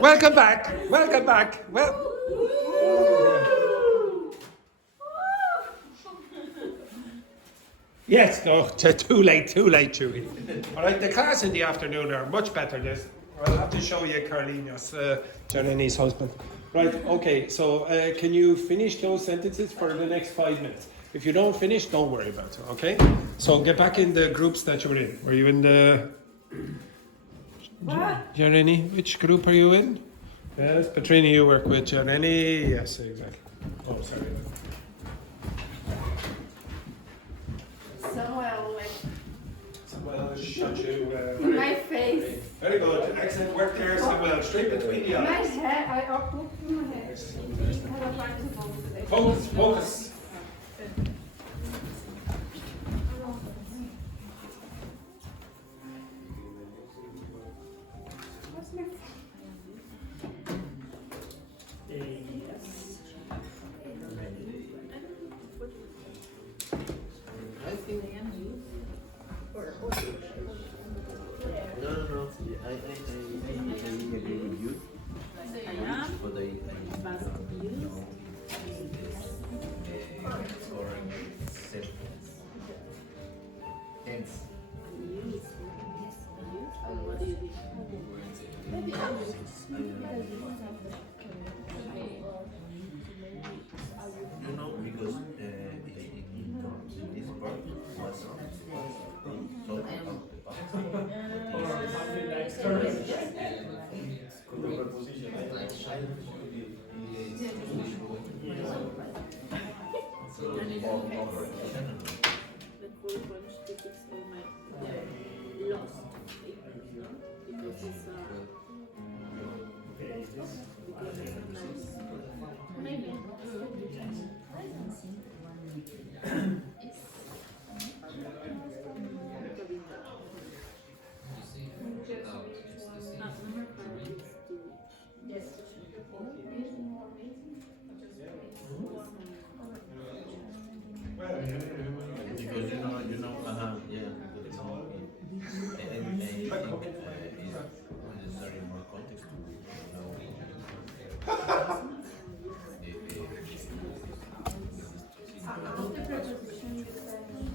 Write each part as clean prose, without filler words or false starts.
Welcome back. Welcome back. Well. Yes, no, too late, Chewie. All right, the class in the afternoon are much better. I'll have to show you Carlinius, Janini's husband. Right, okay, so can you finish those sentences for the next 5 minutes? If you don't finish, don't worry about it, okay? So get back in the groups that you were in. Were you in the... Janini, which group are you in? Yes, Petrina, you work with Janini. Yes, exactly. Oh, sorry. Samuel, shut you. In my face. Very good. Excellent work there, Samuel. Straight between the eyes. My head, I looked in my head. Focus, focus. No. I agree with you. But I or hence. You know, because in this part was so because yeah. I think it's necessary more context to know to visit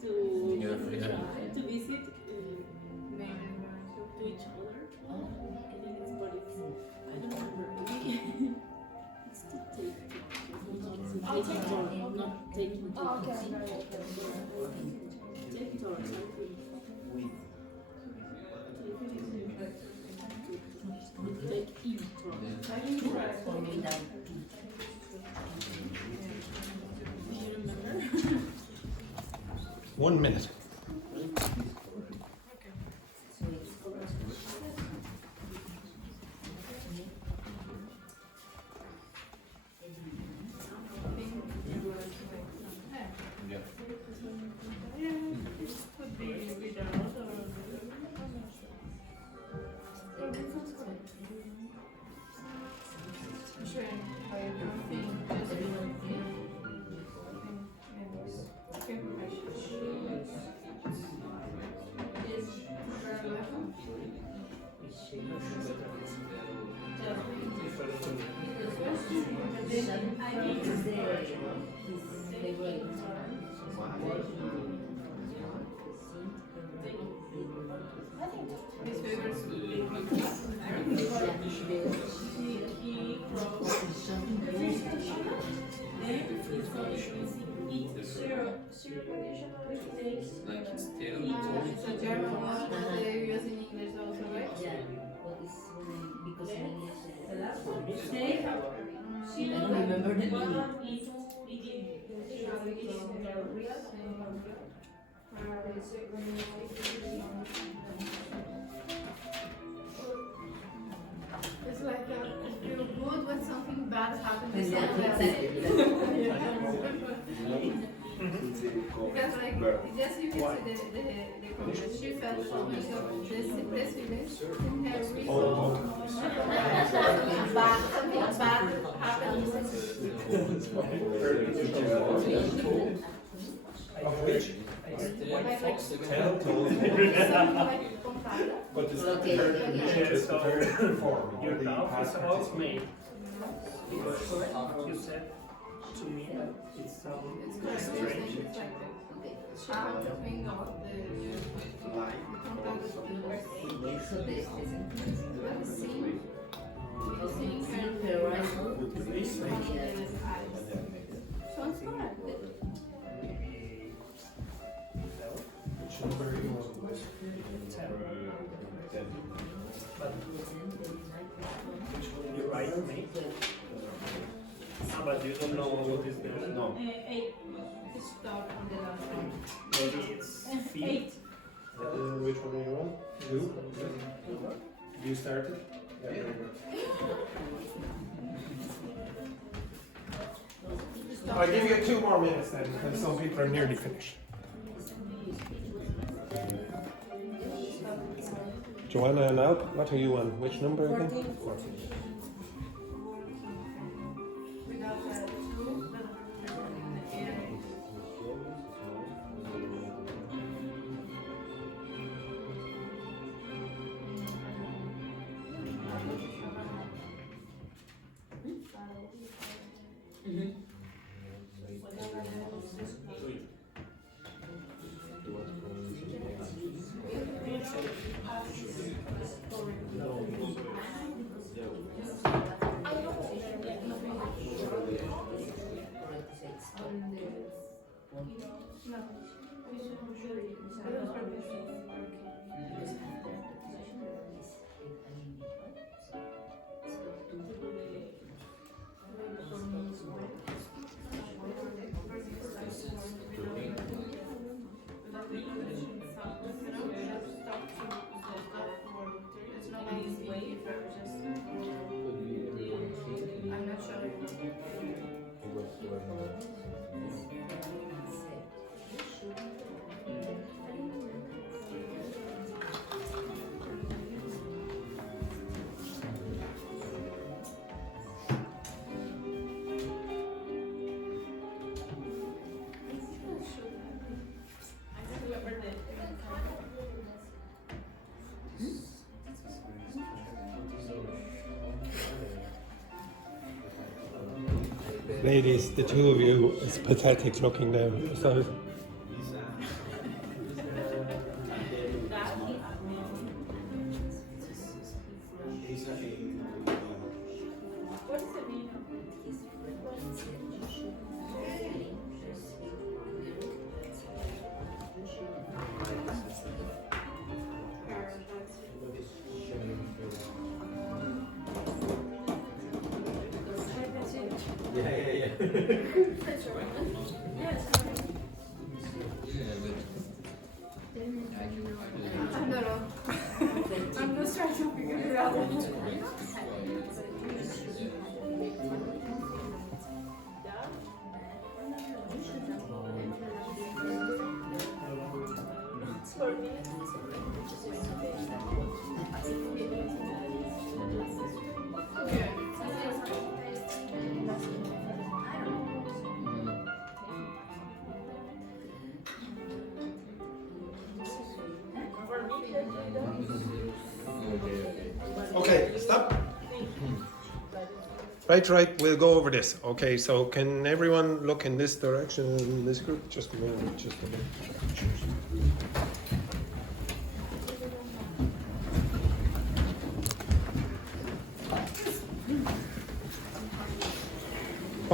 to each other. I think it's but it's I don't remember. It's to take pictures, not taking pictures. Take turns. Take in turns. Do you remember? 1 minute. Okay. His favorite Like it's still it's a German one, but they use in English also, right? Yeah, what is because in English She I don't remember the name. It's like you feel good when something bad happens. It's Yeah, not bad. exactly. Because like just you can see the comment. She felt something of this feelings in her reason. Something bad happened. Of which? Like Tell. something like contada. But it's Okay. it's the third form. Your the doubt past is about participle. me. Because you said to me that it sounds It's correct. strange. It's like the thing of the contada. So this The scene. You see her right. Sounds correct. Which number you want? But which will you write me? But you don't know what is there. No. Start on the last one. Maybe it's feet. Which one do you want? You? You started? Yeah, very good. I'll give you 2 more minutes then, because some people are nearly finished. Joanna and Alp, what are you on? Which number again? 14. Without that two, I'm not sure. Ladies, the two of you is pathetic looking now. So, I don't know. I'm just trying to figure it out. okay, stop. Right, we'll go over this. Okay, so can everyone look in this direction in this group? Just a moment, just a minute.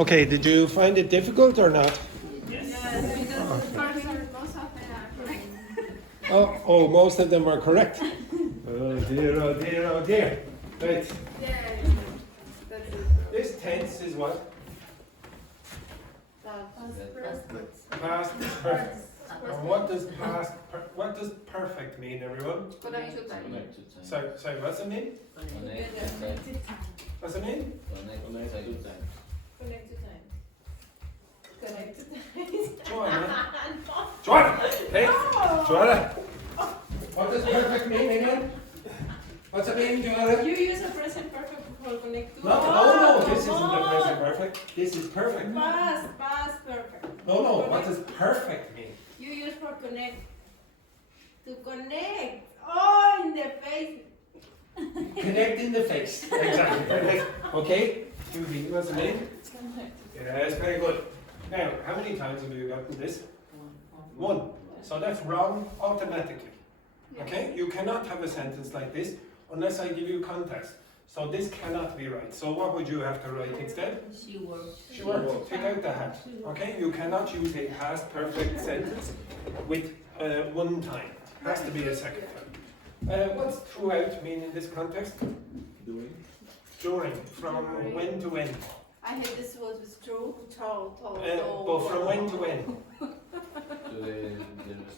Okay, did you find it difficult or not? Yes, because the first most of them are correct. Oh, most of them are correct. Oh dear, oh dear, oh dear. Right. Yeah, that's it. This tense is what? Past perfect. And what does what does perfect mean, everyone? Connect to time. Sorry, what's it mean? What's it mean? Connect to time. Connect to time. Joanna. Joanna! Hey! Joanna! What does perfect mean again? What's it mean, Joanna? You use a present perfect for connect to. No, this isn't the present perfect. This is perfect. Past perfect. No, what does perfect mean? You use for connect. To connect. Oh, in the face. Connect in the face. Exactly. Perfect. Okay? Judy, what's the name? Yes, very good. Now, how many times have you gotten this? One. So that's wrong automatically. Okay? You cannot have a sentence like this unless I give you context. So this cannot be right. So what would you have to write instead? She works. She worked. Take out the hat. Okay? You cannot use a past perfect sentence with one time. Has to be a second time. What's throughout mean in this context? During. From when to when? I hate this word with true. But from when to when?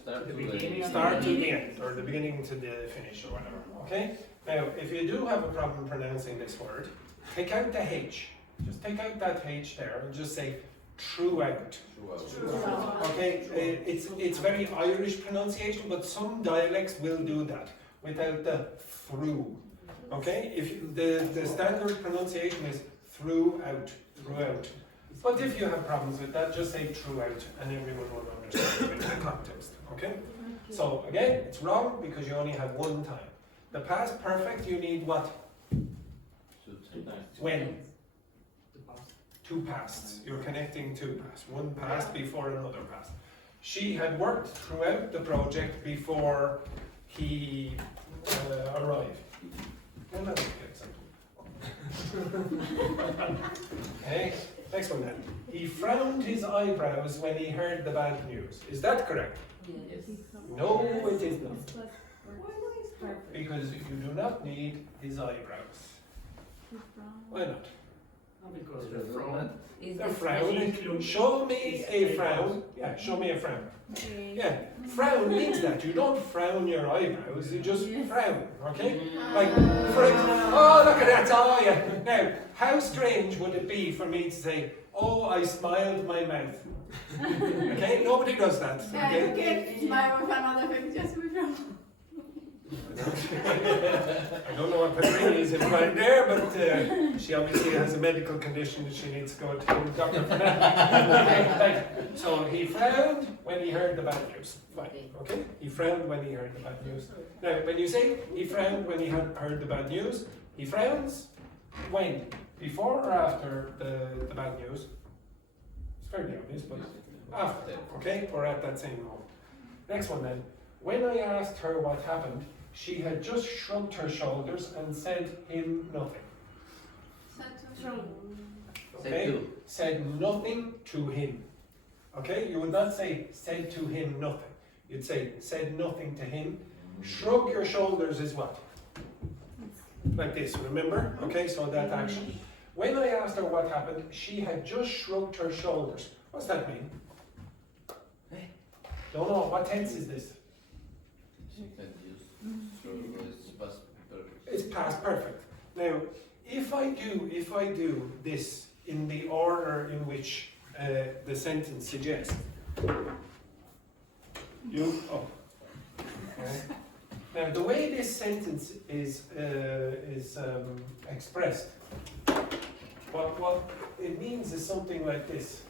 Start The beginning. Start to the end, or the beginning to the finish, or whatever. Okay? Now, if you do have a problem pronouncing this word, take out the H. Just take out that H there and just say throughout. Okay? It's very Irish pronunciation, but some dialects will do that without the through. Okay? If the standard pronunciation is throughout. But if you have problems with that, just say throughout, and everyone will understand in the context. Okay? So again, it's wrong because you only have one time. The past perfect, you need what? When? Two pasts. You're connecting two pasts. One past before another past. She had worked throughout the project before he arrived. Well, that's okay, next one then. He frowned his eyebrows when he heard the bad news. Is that correct? Yes. No, it is not. Because you do not need his eyebrows. Why not? Because the front. They're frowning. Show me a frown. Yeah, show me a frown. Yeah, frown means that you don't frown your eyebrows, you just frown, okay? Like, for example, oh, look at that, oh yeah. Now, how strange would it be for me to say, oh, I smiled my mouth? Okay, nobody does that, okay? Okay, smile with another thing, just with your. I don't know what Patricia is implied there, but she obviously has a medical condition that she needs to go to the doctor for that. Right. So he frowned when he heard the bad news. Fine. Okay? He frowned when he heard the bad news. Now, when you say he frowned when he had heard the bad news, he frowns when? Before or after the bad news? It's fairly obvious, but after. Okay? Or at that same moment. Next one then. When I asked her what happened, she had just shrugged her shoulders and said him nothing. Okay? Said nothing to him. Okay? You would not say said to him nothing. You'd say said nothing to him. Shrug your shoulders is what? Like this, remember? Okay, so that action. When I asked her what happened, she had just shrugged her shoulders. What's that mean? Don't know. What tense is this? It's past perfect. Now, if I do this in the order in which the sentence suggests, okay. Now, the way this sentence is expressed, what it means is something like this.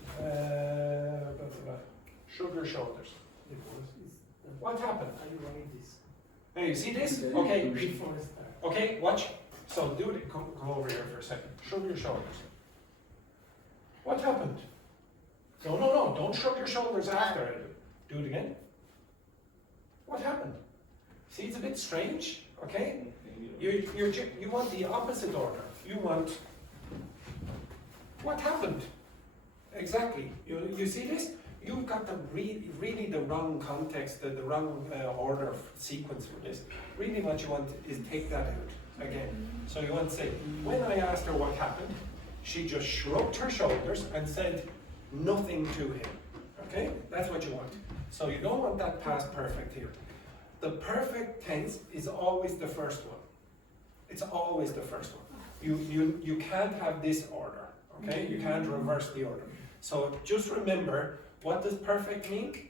Shrug your shoulders. What happened? Are you writing this? Now you see this? Okay. Before I start. Okay, watch. So do it. Come over here for a second. Shrug your shoulders. What happened? No. Don't shrug your shoulders after I do. Do it again. What happened? See, it's a bit strange. Okay. You want the opposite order. You want. What happened? Exactly. You see this? You've got the really the wrong context, the wrong order sequence for this. Really what you want is take that out again. So you want to say, when I asked her what happened, she just shrugged her shoulders and said nothing to him. Okay? That's what you want. So you don't want that past perfect here. The perfect tense is always the first one. It's always the first one. You can't have this order. Okay? You can't reverse the order. So just remember, what does perfect mean?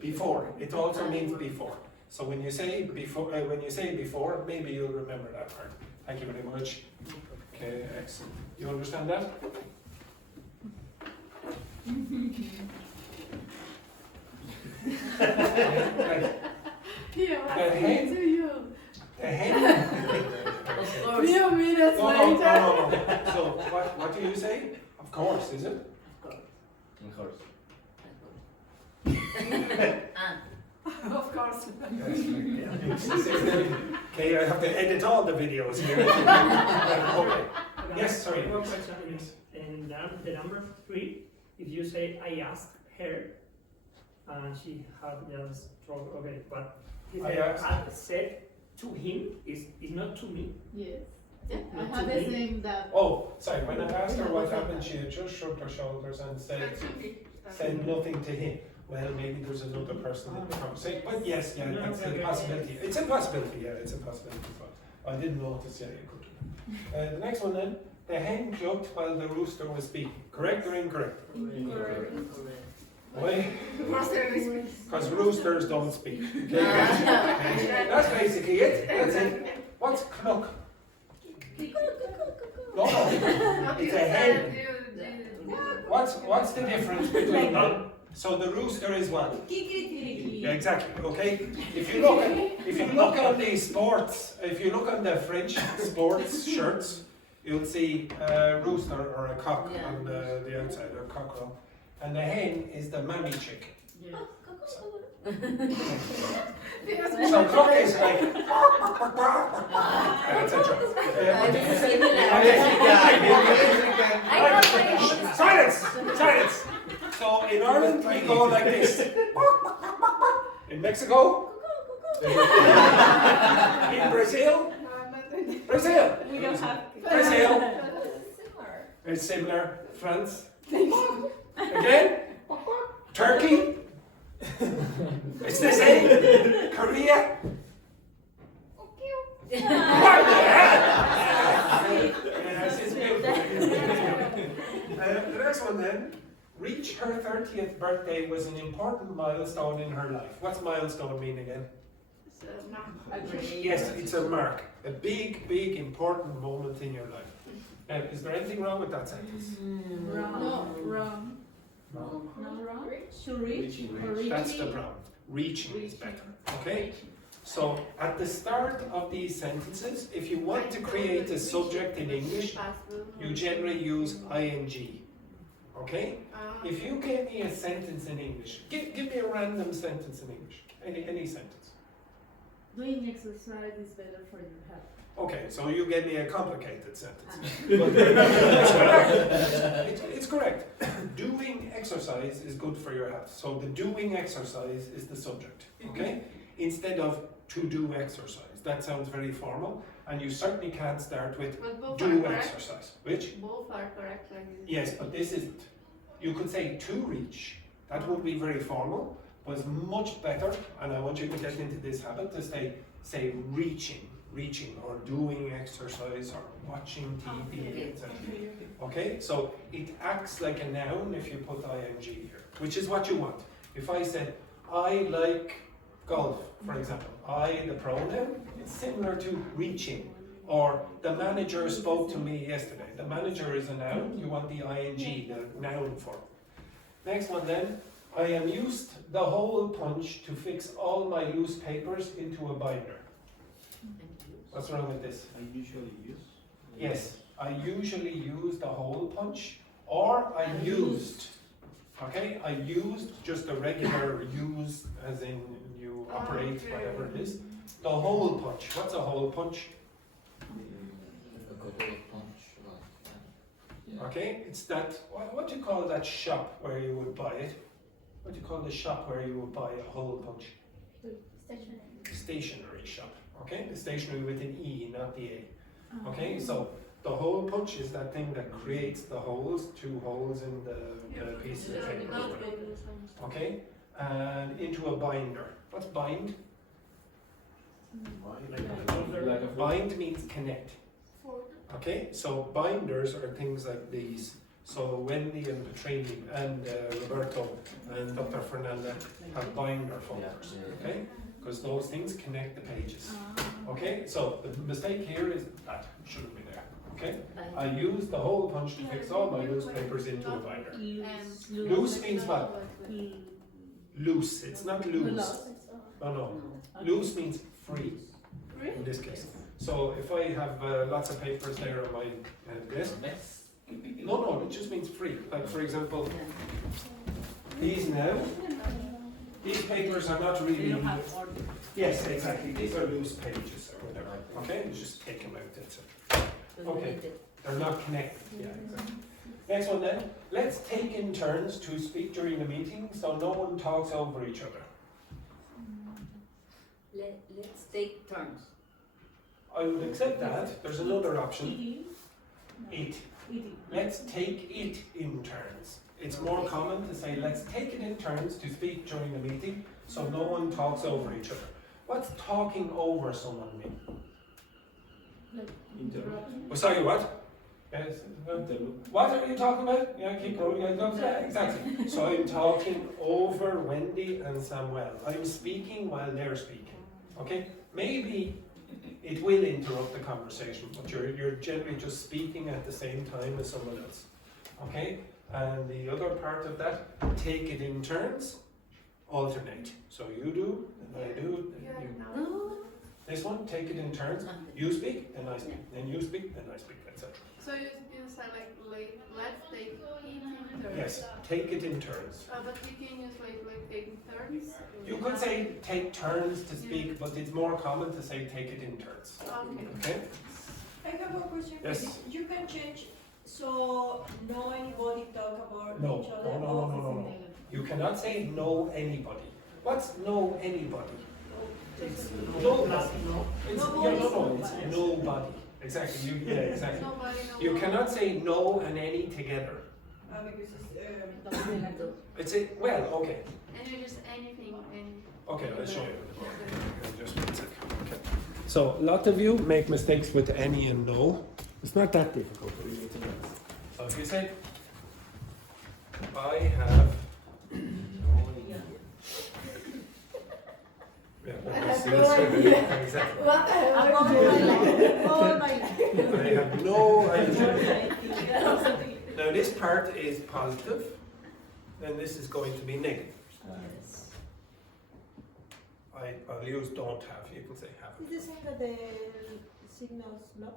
Before. It also means before. So when you say before, maybe you'll remember that part. Thank you very much. Okay, excellent. You understand that? Right. Yeah, The what's hen- to you? The hen. Few minutes later. No. So what do you say? Of course, is it? Of course. Of course. Okay, I have to edit all the videos here. Okay. Yes, sorry. One question is, in the number 3, if you say I asked her, and she had just trouble, okay, but if I I asked. had said to him, is not to me. Yes. Yeah, I Not have to the me. same that. Oh, sorry, when I asked her what happened, she had just shrugged her shoulders and said nothing to him. Well, maybe there's another person in the conversation. But yes, yeah, that's a possibility. It's a possibility, yeah, it's a possibility. But I didn't notice, yeah, you could. The next one then. The hen clucked while the rooster was speaking. Correct or incorrect? Why? Because roosters don't speak. Okay? Okay. That's basically it. That's it. What's cluck? No, it's a hen. What's the difference between them? So the rooster is what? Yeah, exactly. Okay. If you look on the sports, if you look on the French sports shirts, you'll see a rooster or a cock on the outside, or cockerel, and the hen is the mammy chick. So cluck is like etc. Silence. So in Ireland we go like this. In Mexico. In Brazil. We don't have. Brazil. It's similar. France. Again. Turkey. It's the same. Korea. What the hell? Yes, it's beautiful. The next one then. Reach her 30th birthday was an important milestone in her life. What's milestone mean again? Yes, it's a mark. A big, important moment in your life. Now, is there anything wrong with that sentence? No, wrong. No. No, wrong. To reach. That's the problem. Reaching is better. Okay? So, at the start of these sentences, if you want to create a subject in English, you generally use ing. Okay? If you give me a sentence in English, give me a random sentence in English. Any sentence. Doing exercise is better for your health. Okay, so you gave me a complicated sentence. It's correct. Doing exercise is good for your health. So the doing exercise is the subject. Okay? Instead of to do exercise. That sounds very formal, and you certainly can't start with But both do are correct. exercise. Which? Both are correct like this. Yes, but this isn't. You could say to reach. That would be very formal, but it's much better, and I want you to get into this habit to say reaching, or doing exercise, or watching TV, etc. Okay, so it acts like a noun if you put ing here, which is what you want. If I said, I like golf, for example, I, the pronoun, it's similar to reaching. Or the manager spoke to me yesterday. The manager is a noun, you want the ing, the noun form. Next one then, I am used the hole punch to fix all my loose papers into a binder. What's wrong with this? I usually use. Yes, I usually use the hole punch, or I used. Okay, I used just a regular use, as in you operate whatever it is. The hole punch. What's a hole punch? A couple of punch, Okay, it's that, what do you call that shop where you would buy it? What do you call the shop where you would buy a hole punch? Stationery shop. Okay, the stationery with an E, not the A. Okay, so the hole punch is that thing that creates the holes, 2 holes in the piece of paper. or whatever. Okay, and into a binder. What's bind? Bind means connect. Okay, so binders are things like these. So Wendy and Petrini and Roberto and Dr. Fernanda have binder folders. Okay, because those things connect the pages. Okay, so the mistake here is that shouldn't be there. Okay, I use the hole punch to fix all my newspapers into a binder. Loose means what? Loose. It's not loose. No. Loose means free in this case. So if I have lots of papers there on my desk, no, it just means free. Like for example, these now, these papers are not really. Yes, exactly. These are loose pages or whatever. Okay, you just take them out. That's it. Okay, they're not connected. Yeah, exactly. Next one then. Let's take in turns to speak during the meeting, so no one talks over each other. Let's take turns. I would accept that. There's another option. It. Let's take it in turns. It's more common to say let's take it in turns to speak during the meeting so no one talks over each other. What's talking over someone mean? Oh, sorry, what? Yes. What are you talking about? Yeah, keep going. Yeah, exactly. So I'm talking over Wendy and Samuel. I'm speaking while they're speaking. Okay? Maybe it will interrupt the conversation, but you're generally just speaking at the same time as someone else. Okay? And the other part of that, take it in turns, alternate. So you do, then I do, then you do. This one, take it in turns. You speak, then I speak. Then you speak, then I speak, etc. So you say like let's take it in turns. Yes, take it in turns. But you can use like taking turns. You could say take turns to speak, but it's more common to say take it in turns. Okay? I have a question. Yes. You can change so no anybody talk about No, each other. no. You cannot say know anybody. What's know anybody? It's nobody. It's, it's nobody. Exactly. Exactly. Nobody knows. You cannot say no and any together. Because It's a well, okay. And you just anything and. Okay, I'll show you. Just one second. Okay. So a lot of you make mistakes with any and no. It's not that difficult really to learn. So if you say, I have. Yeah, exactly. What the hell? I have no idea. Now this part is positive, and this is going to be negative. I'll use don't have. You can say have. Is this one that the signals no?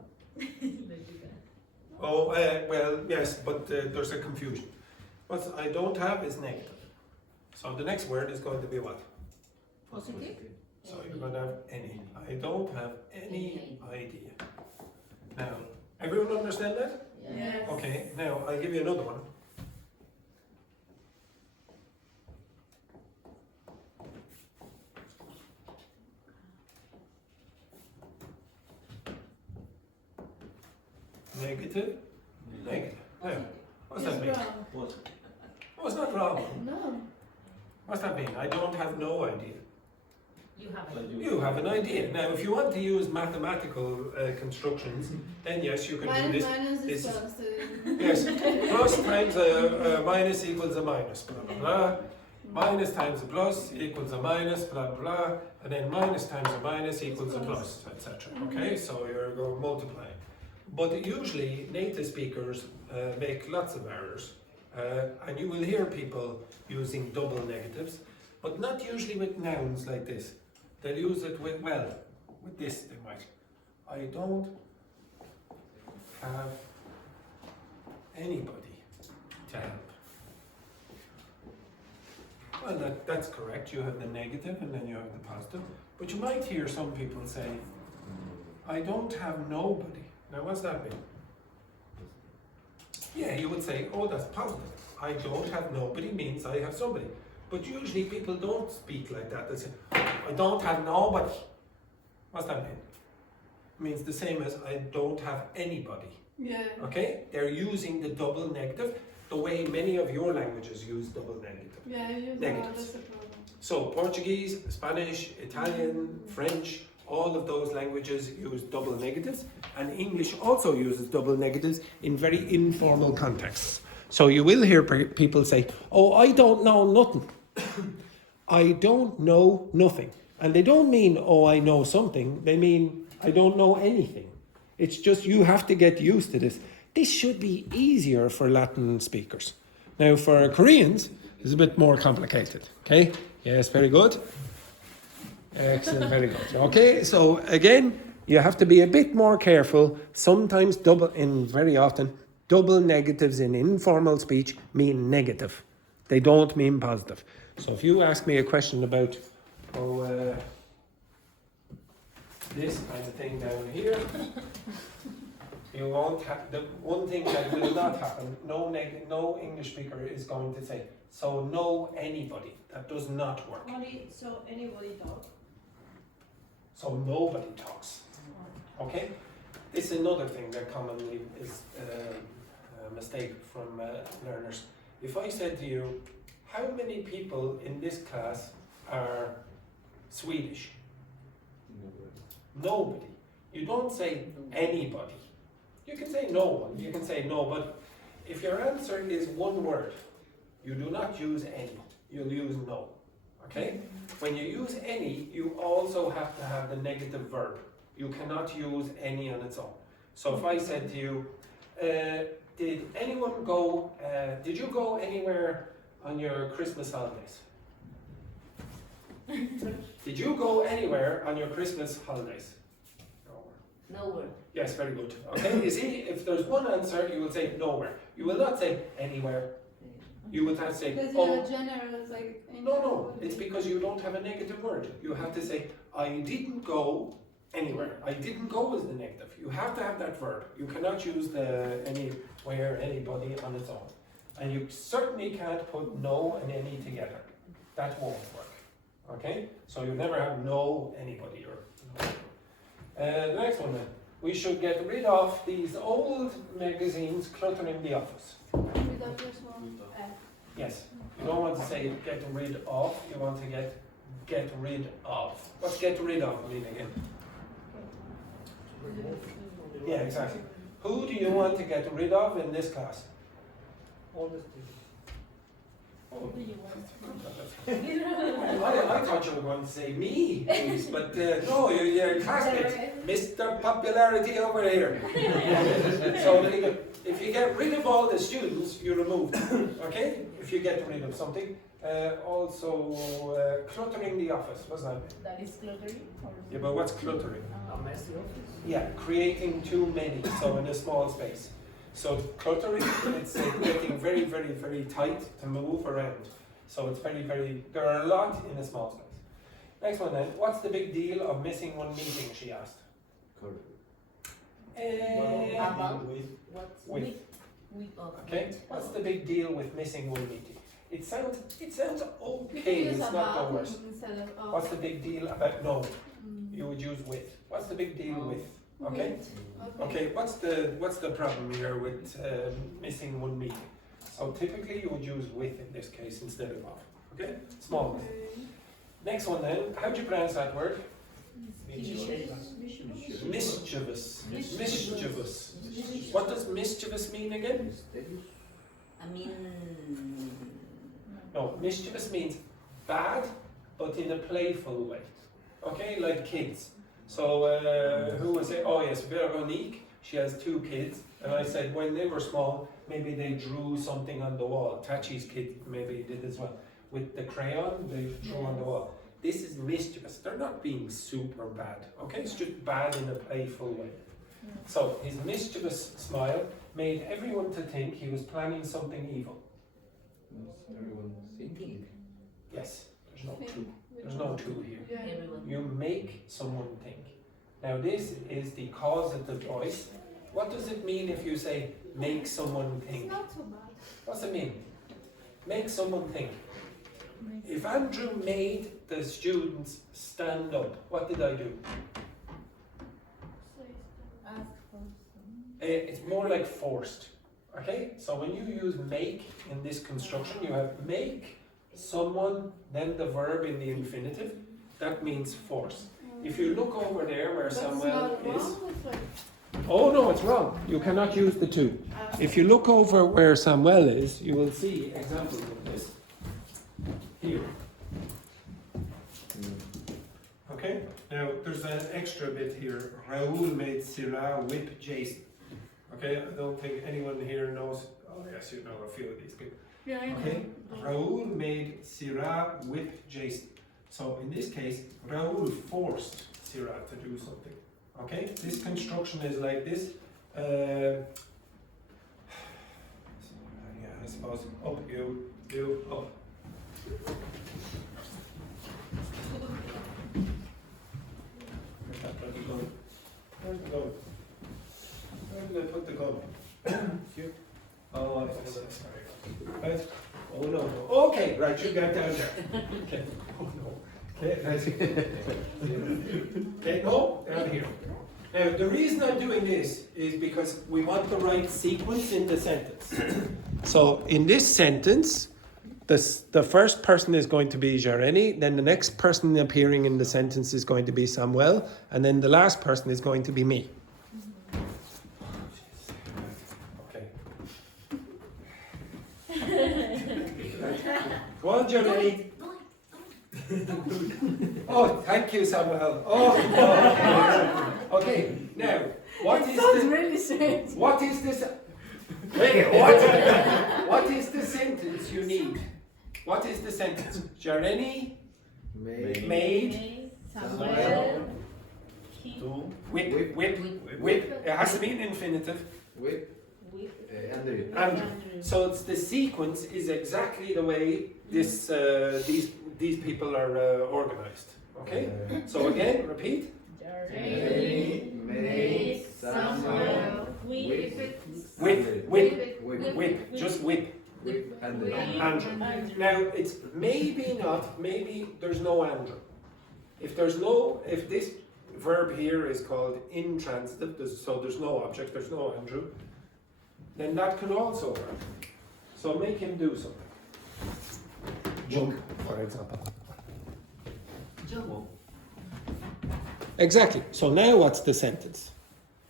Oh, well, yes, but there's a confusion. What I don't have is negative. So the next word is going to be what? Positive? So you're going to have any. I don't have any idea. Now, everyone understand that? Yes. Okay, now I'll give you another one. Negative? Negative. Now, what's that mean? Oh, it's not wrong. No. What's that mean? I don't have no idea. You have You have an idea. Now, if you want to use mathematical constructions, then yes, you can do this. Minus This is is- plus. Yes, plus times a minus equals a minus, blah, blah, blah. Minus times a plus equals a minus, blah, blah. And then minus times a minus equals a plus, etc. Okay, so you're going multiplying. But usually, native speakers make lots of errors. And you will hear people using double negatives, but not usually with nouns like this. They'll use it with, well, with this they might. I don't have anybody to help. Well, that's correct. You have the negative and then you have the positive. But you might hear some people say, I don't have nobody. Now, what's that mean? Yeah, you would say, oh, that's positive. I don't have nobody means I have somebody. But usually people don't speak like that. They say, I don't have nobody. What's that mean? It means the same as I don't have anybody. Yeah. Okay? They're using the double negative the way many of your languages use double negative. Yeah, you know, Negatives. that's the problem. So Portuguese, Spanish, Italian, French, all of those languages use double negatives, and English also uses double negatives in very informal contexts. So you will hear people say, oh, I don't know nothing. I don't know nothing. And they don't mean, oh, I know something. They mean, I don't know anything. It's just you have to get used to this. This should be easier for Latin speakers. Now, for Koreans, it's a bit more complicated. Okay? Yes, very good. Excellent, very good. Okay, so again, you have to be a bit more careful. Sometimes very often, double negatives in informal speech mean negative. They don't mean positive. So if you ask me a question about, this kind of thing down here, you won't have, the one thing that will not happen, no English speaker is going to say, so no anybody. That does not work. So anybody talk? So nobody talks. Okay? This is another thing that commonly is a mistake from learners. If I said to you, how many people in this class are Swedish? Nobody. You don't say anybody. You can say no one, you can say no, but if your answer is one word, you do not use any, you'll use no. Okay? When you use any, you also have to have the negative verb. You cannot use any on its own. So if I said to you, did you go anywhere on your Christmas holidays? Did you go anywhere on your Christmas holidays? Nowhere. Yes, very good. Okay, you see, if there's one answer, you will say nowhere. You will not say anywhere. You would have to say, Because oh. you're general, it's like. No, it's because you don't have a negative word. You have to say, I didn't go anywhere. I didn't go is the negative. You have to have that verb. You cannot use the anywhere, anybody on its own. And you certainly can't put no and any together. That won't work. Okay? So you never have no anybody or no. The next one then. We should get rid of these old magazines cluttering the office. Without this one. Yes. You don't want to say get rid of, you want to get rid of. What's get rid of mean again? Yeah, exactly. Who do you want to get rid of in this class? All the students. Oh. I thought you were going to say me, please, but no, your classmates. Mr. Popularity over here. So if you get rid of all the students, you remove them. Okay? If you get rid of something. Also, cluttering the office. What's that mean? That is cluttering? Or Yeah, but what's cluttering? A messy office. Yeah, creating too many, so in a small space. So cluttering, it's getting very, very, very tight to move around. So it's very, very, there are a lot in a small space. Next one then, what's the big deal of missing one meeting, she asked. About what's With. Okay, what's the big deal with missing one meeting? It sounds okay, it's not the worst. Instead of What's the big deal about no? You would use with. What's the big deal with? Okay? Okay, what's the problem here with missing one meeting? So typically you would use with in this case instead of of. Okay? Small with. Next one then, how do you pronounce that word? Mischievous. Mischievous. What does mischievous mean again? I mean, No, mischievous means bad, but in a playful way. Okay, like kids. So who was it? Oh yes, Veronique. She has 2 kids, and I said when they were small, maybe they drew something on the wall. Tachi's kid maybe did as well. With the crayon, they drew on the wall. This is mischievous. They're not being super bad. Okay, it's just bad in a playful way. So his mischievous smile made everyone to think he was planning something evil. Everyone thinking. Yes, there's no two. There's no two here. everyone. You make someone think. Now this is the causative voice. what does it mean if you say make someone It's think? not so bad. What's it mean? Make someone think. If Andrew made the students stand up, what did I do? Ask for some. It's more like forced. Okay? So when you use make in this construction, you have make someone, then the verb in the infinitive. That means force. If you look over there where That's Samuel not is. wrong, it's like, Oh no, it's wrong. You cannot use the two. If you look over where Samuel is, you will see examples of this. Here. Okay? Now, there's an extra bit here. Raoul made Syrah whip Jason. Okay? I don't think anyone here knows. Oh, yes, you know a few of these people. yeah, I know. Okay? Raoul made Syrah whip Jason. So, in this case, Raoul forced Syrah to do something. Okay? This construction is like this. Yeah, I suppose up, you, up. Where's that bloody gun? Where's the gun? Where did I put the gun? Here. Oh, yes, sorry. Right. Oh no, no. Okay, right, you get down there. Okay. Oh no. Okay, right. Okay, no, down here. Now, the reason I'm doing this is because we want the right sequence in the sentence. So, in this sentence, the first person is going to be Jareni, then the next person appearing in the sentence is going to be Samuel, and then the last person is going to be me. Okay. Go on, Jareni. Oh, thank you, Samuel. Oh, okay. Now, what is Sounds the really strange. what is this? What is the sentence you need? What is the sentence? Jareni made Samuel. To whip. It has to be an infinitive. whip Andrew. And so it's the sequence is exactly the way this these people are organized. Okay. So again, repeat. Jareni made Samuel Whip. Just whip. Andrew. Andrew. Now it's maybe there's no Andrew. If this verb here is called intransitive, so there's no object, there's no Andrew, then that can also work. So make him do something. Jump, for example. Jump. Exactly. So now what's the sentence?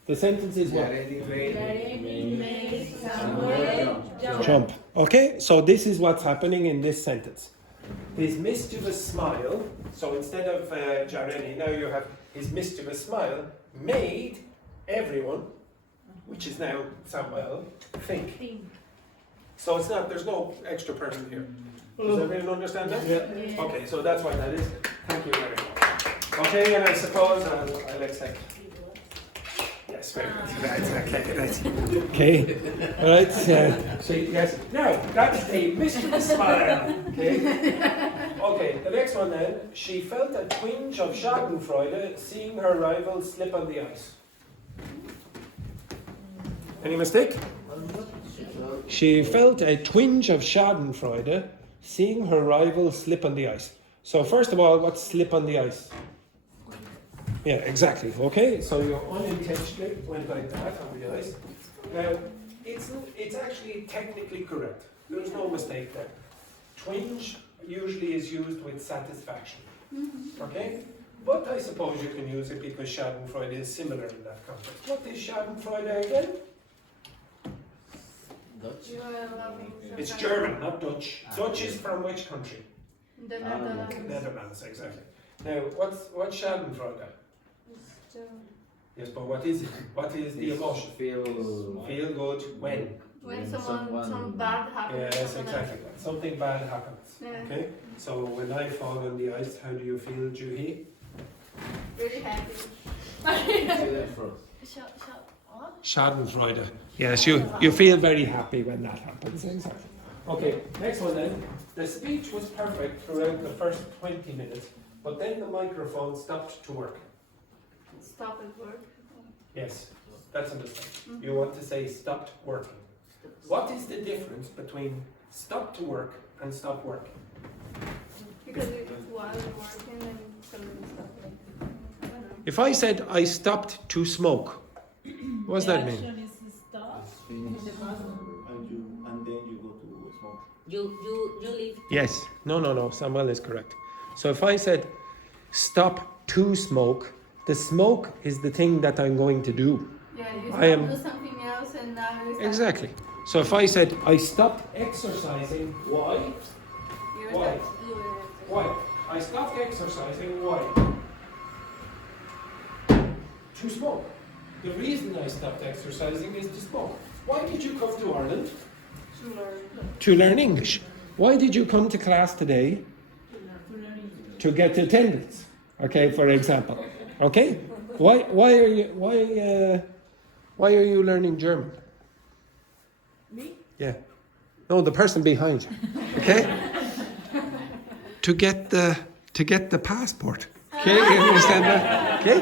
The sentence is what? Jareni made Samuel Jump. Okay, so this is what's happening in this sentence. His mischievous smile, so instead of Jareni, now you have his mischievous smile, made everyone, which is now Samuel, think. So it's not, there's no extra person here. Does everyone understand that? Yeah. Okay, so that's what that is. Thank you very much. Okay, and I suppose I'll accept. Yes, very good. Right. Okay. All right. So yes. Now that's a mischievous smile. Okay. Okay. The next one then. She felt a twinge of Schadenfreude seeing her rival slip on the ice. Any mistake? She felt a twinge of Schadenfreude seeing her rival slip on the ice. So first of all, what's slip on the ice? Yeah, exactly. Okay, so you unintentionally went like that on the ice. Now, it's actually technically correct. There's no mistake there. Twinge usually is used with satisfaction. Okay? But I suppose you can use it because Schadenfreude is similar in that context. What is Schadenfreude again? Dutch. You are loving. It's German, not Dutch. Dutch is from which country? The Netherlands. Netherlands, exactly. Now, what's Schadenfreude? Yes, but what is it? What is the emotion? Feel Feel good when? When some bad happens. Yes, exactly. Something bad happens. Yeah. Okay? So when I fall on the ice, how do you feel, Juhi? Really happy. Schadenfreude. Yes, you feel very happy when that happens. Exactly. Okay, next one then. The speech was perfect throughout the first 20 minutes, but then the microphone stopped to work. Stop at work. Yes. That's a mistake. You want to say stopped working. What is the difference between stop to work and stop working? Because it's while working and suddenly stuff like I don't know. If I said I stopped to smoke, what does that mean? Action is stop. It's finished. And then you go to smoke. You leave. Yes. No. Samuel is correct. So if I said stop to smoke, the smoke is the thing that I'm going to do. Yeah, you I am- do something else and now you start. Exactly. So if I said I stopped exercising, why? You Why? start to do it. Why? I stopped exercising, why? To smoke. The reason I stopped exercising is to smoke. Why did you come to Ireland? To learn. To learn English. Why did you come to class today? To get attendance. Okay, for example. Okay? Why are you learning German? Me? Yeah. No, the person behind you. Okay? to get the passport. Okay, you understand that? Okay?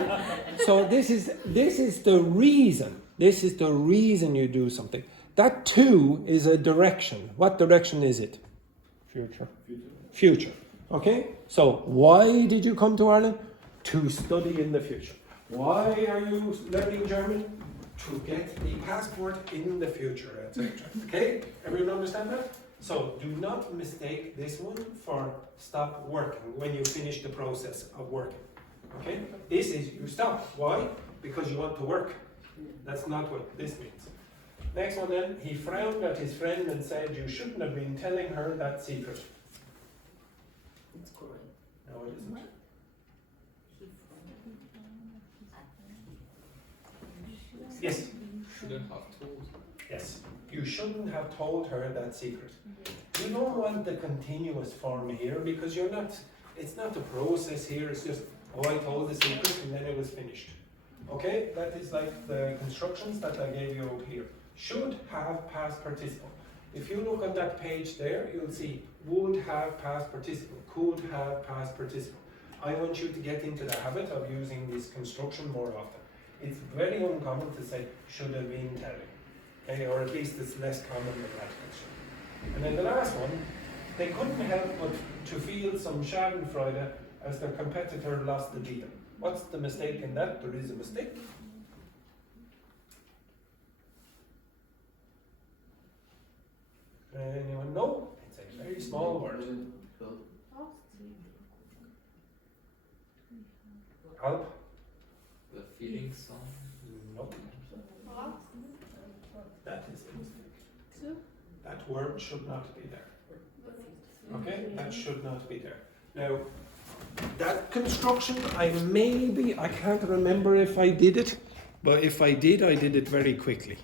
So this is the reason. This is the reason you do something. That too is a direction. What direction is it? Future. Future. Okay? So why did you come to Ireland? To study in the future. Why are you learning German? To get the passport in the future, etc. Okay? Everyone understand that? So do not mistake this one for stop working when you finish the process of working. Okay? This is you stop. Why? Because you want to work. That's not what this means. Next one then, he frowned at his friend and said, you shouldn't have been telling her that secret. It's correct. No, it isn't. Yes. Shouldn't have told. Yes. You shouldn't have told her that secret. You don't want the continuous form here because you're not, it's not a process here, it's just, oh, I told the secret and then it was finished. Okay, that is like the constructions that I gave you out here. Should have past participle. If you look on that page there, you'll see would have past participle, could have past participle. I want you to get into the habit of using this construction more often. It's very uncommon to say should have been telling, okay, or at least it's less common than that actually. And then the last one, they couldn't help but to feel some schadenfreude as their competitor lost the deal. What's the mistake in that? There is a mistake. Anyone know? It's a very small word. Help? The feeling song. Nope. What? That is the mistake. Two? That word should not be there. Okay? That should not be there. Now, that construction, I can't remember if I did it, but if I did it very quickly.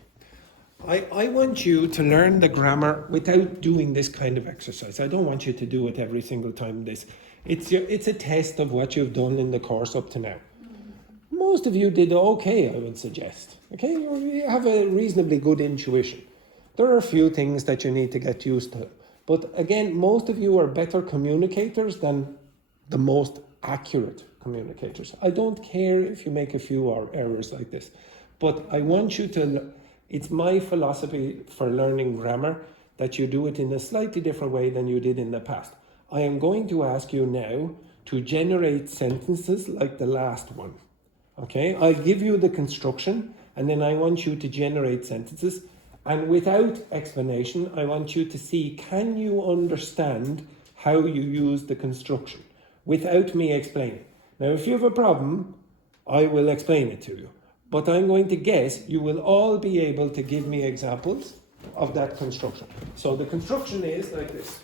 I want you to learn the grammar without doing this kind of exercise. I don't want you to do it every single time it's a test of what you've done in the course up to now. Most of you did okay, I would suggest. Okay, you have a reasonably good intuition. There are a few things that you need to get used to. But again, most of you are better communicators than the most accurate communicators. I don't care if you make a few errors like this, but I want you to, it's my philosophy for learning grammar that you do it in a slightly different way than you did in the past. I am going to ask you now to generate sentences like the last one. Okay, I'll give you the construction and then I want you to generate sentences, and without explanation, I want you to see, can you understand how you use the construction without me explaining? Now, if you have a problem, I will explain it to you. But I'm going to guess you will all be able to give me examples of that construction. So the construction is like this.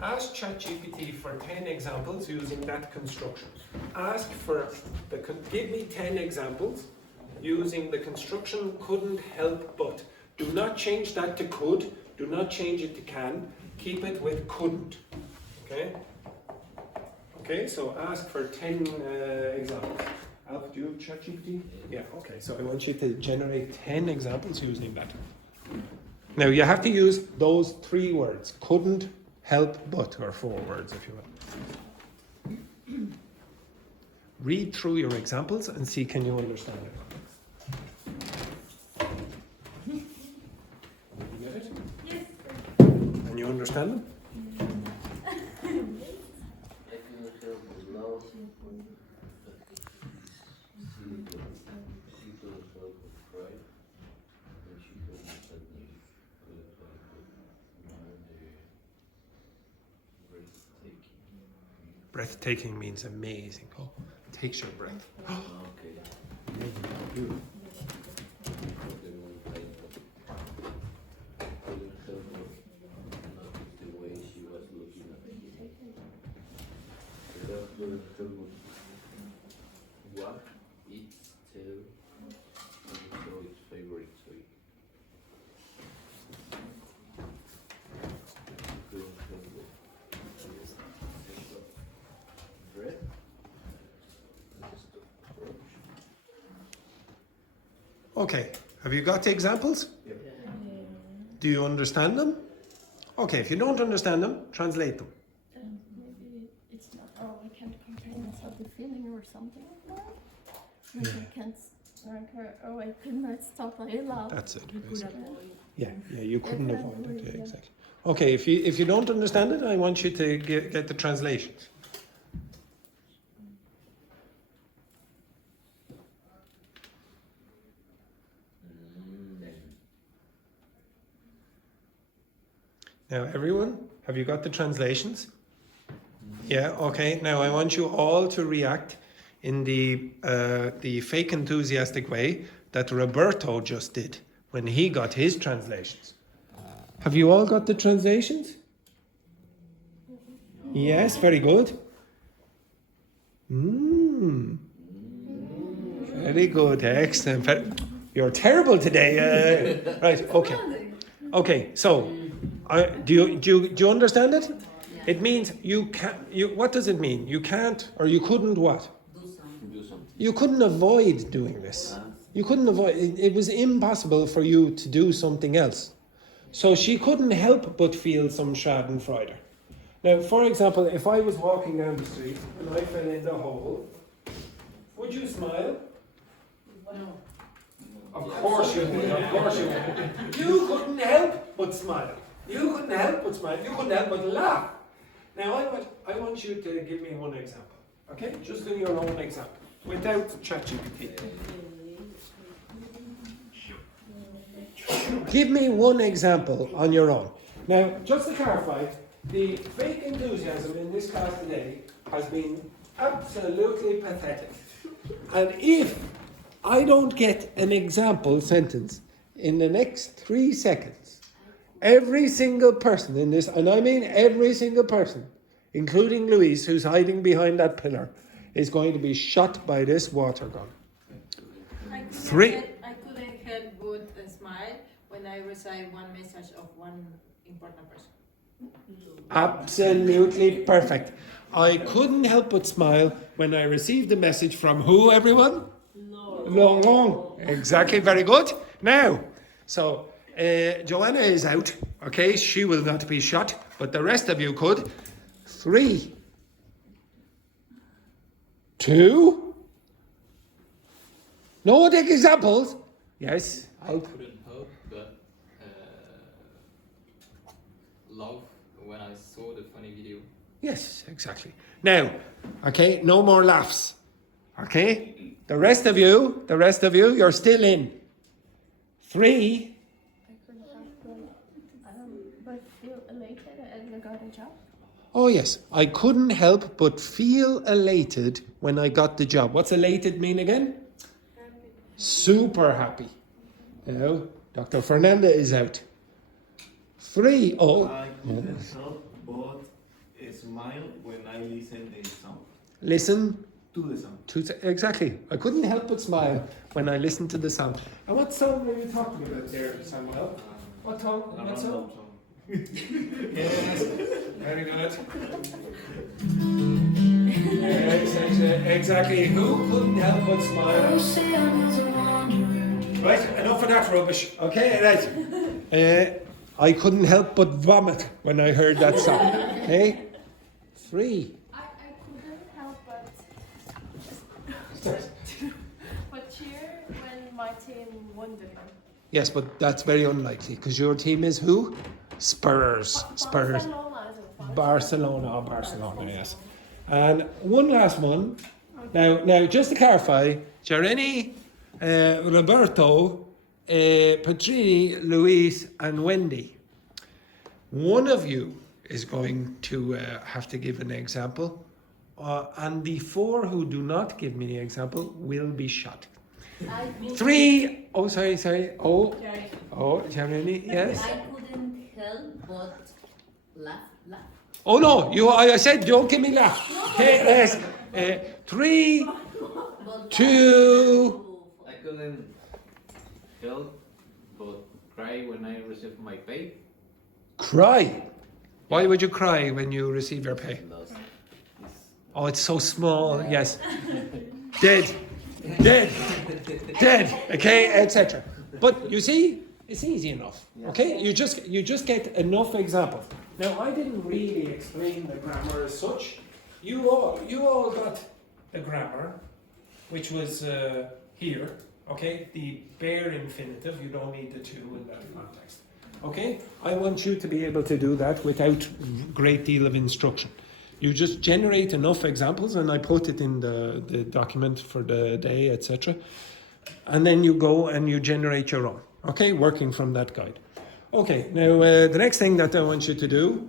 Ask ChatGPT for 10 examples using that construction. Ask for give me 10 examples using the construction couldn't help but. Do not change that to could. Do not change it to can. Keep it with couldn't. Okay? Okay, so ask for 10 examples. Alf, do you have ChatGPT? Yeah, okay. So I want you to generate 10 examples using that. Now you have to use those 3 words. Couldn't, help but, or 4 words if you will. Read through your examples and see can you understand it. You get it? Yes. And you understand them? Breathtaking means amazing. Oh, takes your breath. What it's still its favorite sweet. Bread. Okay, have you got the examples? Do you understand them? Okay, if you don't understand them, translate them. Maybe it's not, oh, I can't comprehend the feeling or something like that. Like I can't, oh, I could not stop, I love. That's it. You could basically. avoid. Yeah, you couldn't could avoid avoid it. Yeah, it, yeah. exactly. Okay, if you don't understand it, I want you to get the translations. Now, everyone, have you got the translations? Yeah, okay. Now, I want you all to react in the fake enthusiastic way that Roberto just did when he got his translations. Have you all got the translations? Yes, very good. Very good, excellent. You're terrible today. Right, okay. Okay, so do you understand it? It means you can't. What does it mean? You can't, or you couldn't what? Do something. You couldn't avoid doing this. You couldn't avoid. It was impossible for you to do something else. So she couldn't help but feel some Schadenfreude. Now, for example, if I was walking down the street and I fell in the hole, would you smile? No. Of course you would. Of course you would. You couldn't help but smile. You couldn't help but smile. You couldn't help but laugh. Now, I want you to give me one example. Okay? Just in your own example. Without ChatGPT. Give me one example on your own. Now, just to clarify, the fake enthusiasm in this class today has been absolutely pathetic. And if I don't get an example sentence in the next 3 seconds, every single person in this, and I mean every single person, including Louise, who's hiding behind that pillar, is going to be shot by this water gun. I couldn't help but smile when I receive one message of one important person. Absolutely perfect. I couldn't help but smile when I received the message from who, everyone? Laurent. Exactly, very good. Now, so Joanna is out, okay? She will not be shot, but the rest of you could. 3, 2. No, take examples. Yes. I couldn't help but laugh when I saw the funny video. Yes, exactly. Now, okay, no more laughs. Okay? The rest of you, you're still in. 3. I couldn't help but feel elated as I got a job. Oh yes, I couldn't help but feel elated when I got the job. What's elated mean again? Happy. Super happy. Now, Dr. Fernanda is out. 3. Oh, I couldn't help but smile when I listen the sound. listen To the sound. to exactly. I couldn't help but smile when I listened to the sound. And what song were you talking about there, Samuel? What song? What song? Yes, very good. Yes, exactly. Who couldn't help but smile? Right, enough of that rubbish. Okay, right. I couldn't help but vomit when I heard that song. Okay? 3. I couldn't help but cheer when my team won the game. Yes, but that's very unlikely because your team is who? Spurs. Spurs. Barcelona, yes. And one last one. Now, just to clarify, Jereni, Roberto, Petrini, Luis, and Wendy. One of you is going to have to give an example, and the 4 who do not give me the example will be shot. 3. Oh, sorry. Oh, Jereni, yes. I couldn't help but laugh. Oh no! I said don't give me laugh. Okay, yes. 3, 2. I couldn't help but cry when I received my pay. Cry. Why would you cry when you receive your pay? Oh, it's so small. Yes. Dead. Okay, etc. But you see, it's easy enough. Okay, you just get enough examples. Now, I didn't really explain the grammar as such. You all got the grammar, which was here. Okay, the bare infinitive. You don't need the 2 in that context. Okay, I want you to be able to do that without great deal of instruction. You just generate enough examples, and I put it in the document for the day, etc. And then you go and you generate your own. Okay, working from that guide. Okay, now the next thing that I want you to do,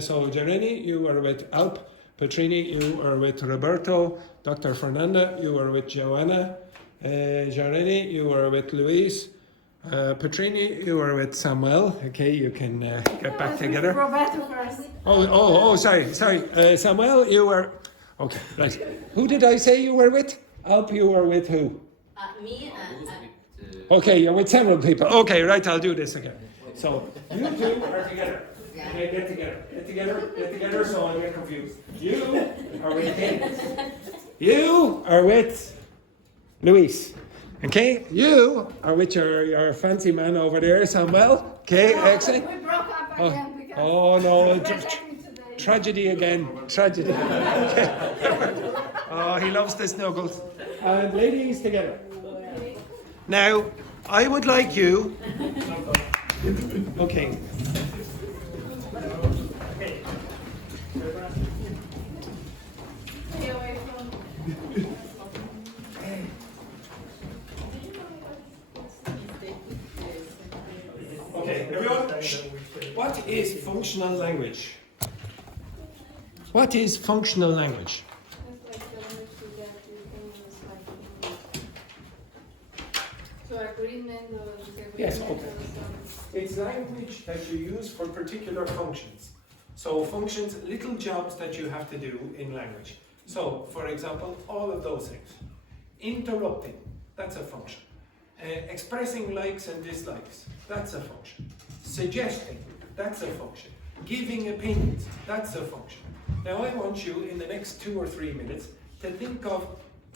so Jereni, you are with Alp, Petrini, you are with Roberto, Dr. Fernanda, you are with Joanna, Jereni, you are with Luis, Petrini, you are with Samuel. Okay, you can get back together. Roberto first. Oh, sorry. Samuel, you were, okay, right. Who did I say you were with? Alp, you were with who? Me and Okay, you're with several people. Okay, right, I'll do this again. So, you 2 are together. Okay, get together, so I get confused. You are with him. You are with Luis. Okay, you are with your fancy man over there, Samuel. Okay, excellent. We broke up again because Oh no, we're attacking today. tragedy again. Tragedy. Oh, he loves the snuggles. And ladies together. Now, I would like you. Okay. Stay away from. Okay, everyone. Shh. What is functional language? What is functional language? So agreement or disagreement. Yes, okay. or something. It's language that you use for particular functions. So functions, little jobs that you have to do in language. So, for example, all of those things. Interrupting, that's a function. Expressing likes and dislikes, that's a function. Suggesting, that's a function. Giving opinions, that's a function. Now I want you in the next 2 or 3 minutes to think of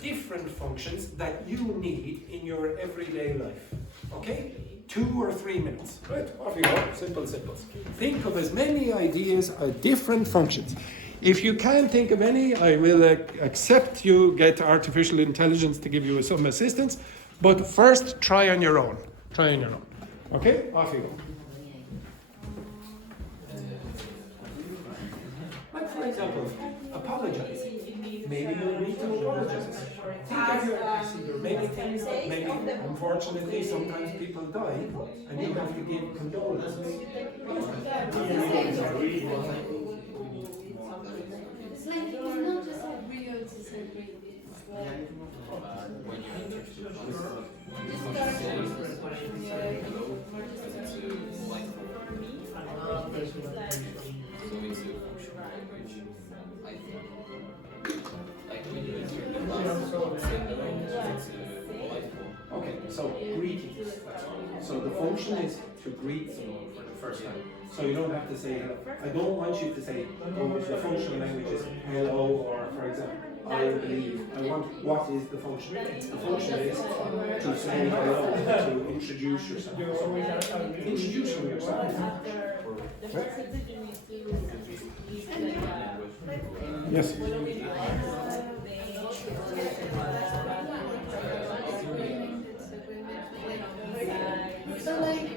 different functions that you need in your everyday life. Okay? 2 or 3 minutes. Right, off you go. Simple. Think of as many ideas of different functions. If you can't think of any, I will accept you get artificial intelligence to give you some assistance. But first, try on your own. Okay? Off you go. Like for example, apologize. Maybe you'll need to apologize. Think of your many things that maybe, unfortunately, sometimes people die and you have to give condolences. It's like it's not just agree or disagree. It's like When you introduce us, so it's a functional language, I think. Like when you enter the class, it's a polite form. Okay, so greetings. So the function is to greet someone for the first time. So you don't have to say hello. I don't want you to say, oh, the functional language is hello, or for example, I believe, I want what is the function. The function is to say hello, to introduce yourself. Introducing yourself. Yes. So like,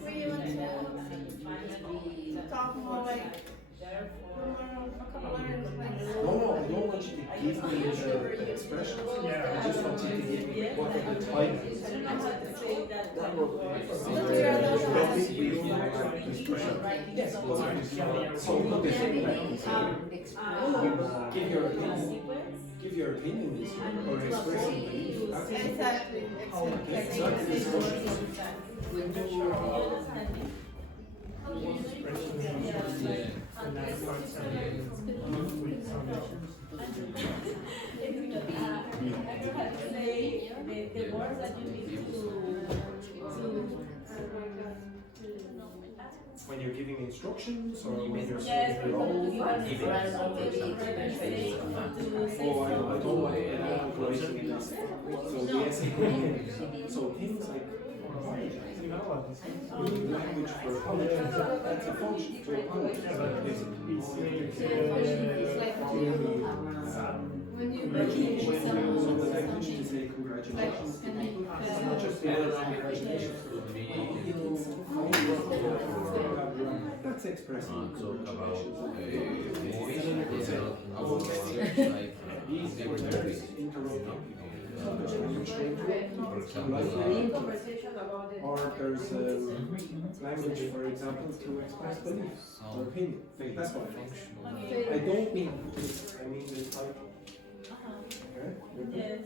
where you want to talk more like, a couple lines like. No, I don't want you to give me your expressions. I just want you to give me what are the types. Yes, so look at it. Give your opinion. Give your opinion or expressing belief. Exactly. The words that you need to When you're giving instructions or when you're yes, saying we your want to own. give an expression to say Oh, I don't want writing in this. So yes, so things like language for apology, that's a function to apologize. When you Congratulations. So the language to say congratulations. It's not just the word congratulations. That's expressing congratulations. Or there's language, for example, to express belief or opinion. That's what I mean. I don't mean this, I mean the type. Okay? yes.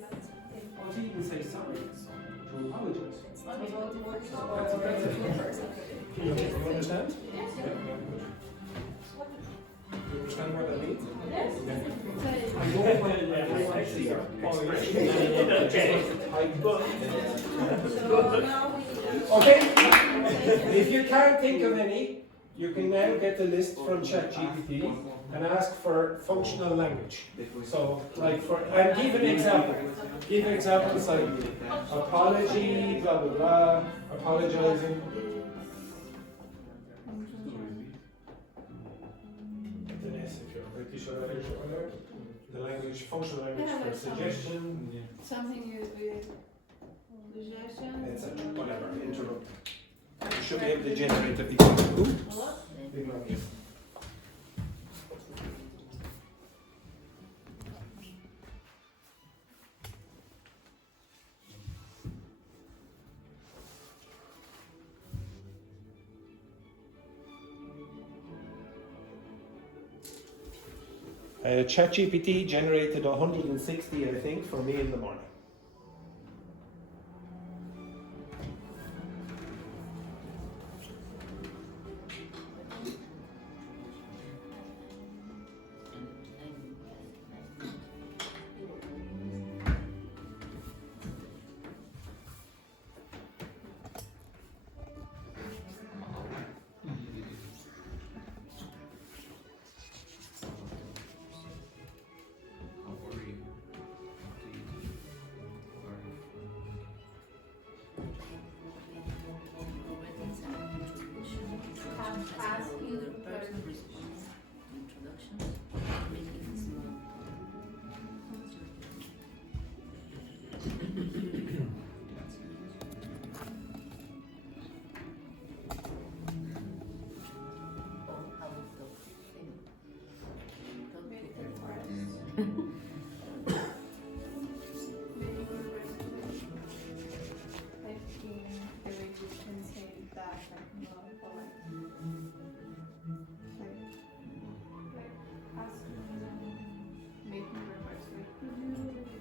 Or to even say sorry, to apologize. That's it. You understand? Yes. You understand what I mean? Yes. I don't want to see your expression. Okay? If you can't think of any, you can now get the list from ChatGPT and ask for functional language. So, like and give an example. Give examples like apology, blah blah blah, apologizing. If you're British or Irish or whatever. The language, functional language for suggestion, Something you suggestion. etc. Whatever, interrupt. You should be able to generate a big big language. ChatGPT generated 160, I think, for me in the morning.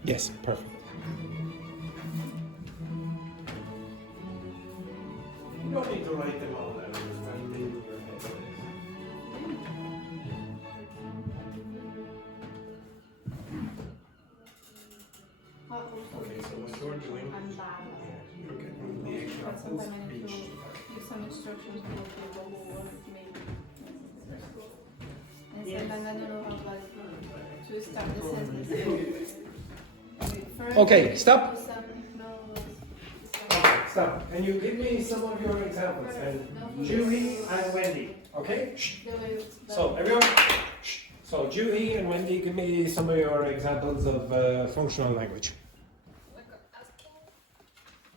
Yes, perfect. You don't need to write them all down, just write them in your head. Okay, so what you're doing, I'm bad. you're getting the But examples sometimes I of need to each. give some instructions to the whole word maybe. And Yes. so then I don't know how like to to start the sentence. First, Okay, stop. some clothes, Stop. Can you give me some of your examples? And Julie and Wendy. Okay? Shh. the way So, everyone. Shh. So, Julie and Wendy, give me some of your examples of functional language. Like asking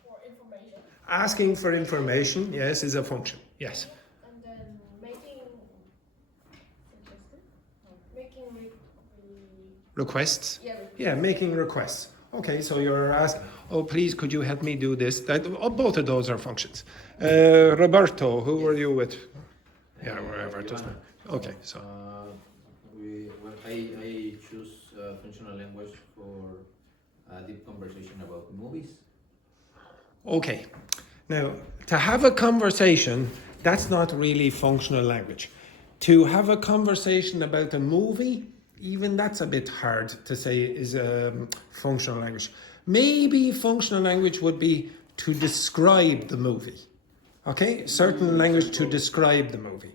for information Asking for information, yes, is a function. Yes. and then making Requests. yeah, Yeah, making requests. Okay, so you're asking, oh, please, could you help me do this? Both of those are functions. Roberto, who were you with? Yeah, wherever it doesn't matter. Okay, so. I choose functional language for a deep conversation about movies. Okay. Now, to have a conversation, that's not really functional language. To have a conversation about a movie, even that's a bit hard to say is functional language. Maybe functional language would be to describe the movie. Okay? Certain language to describe the movie.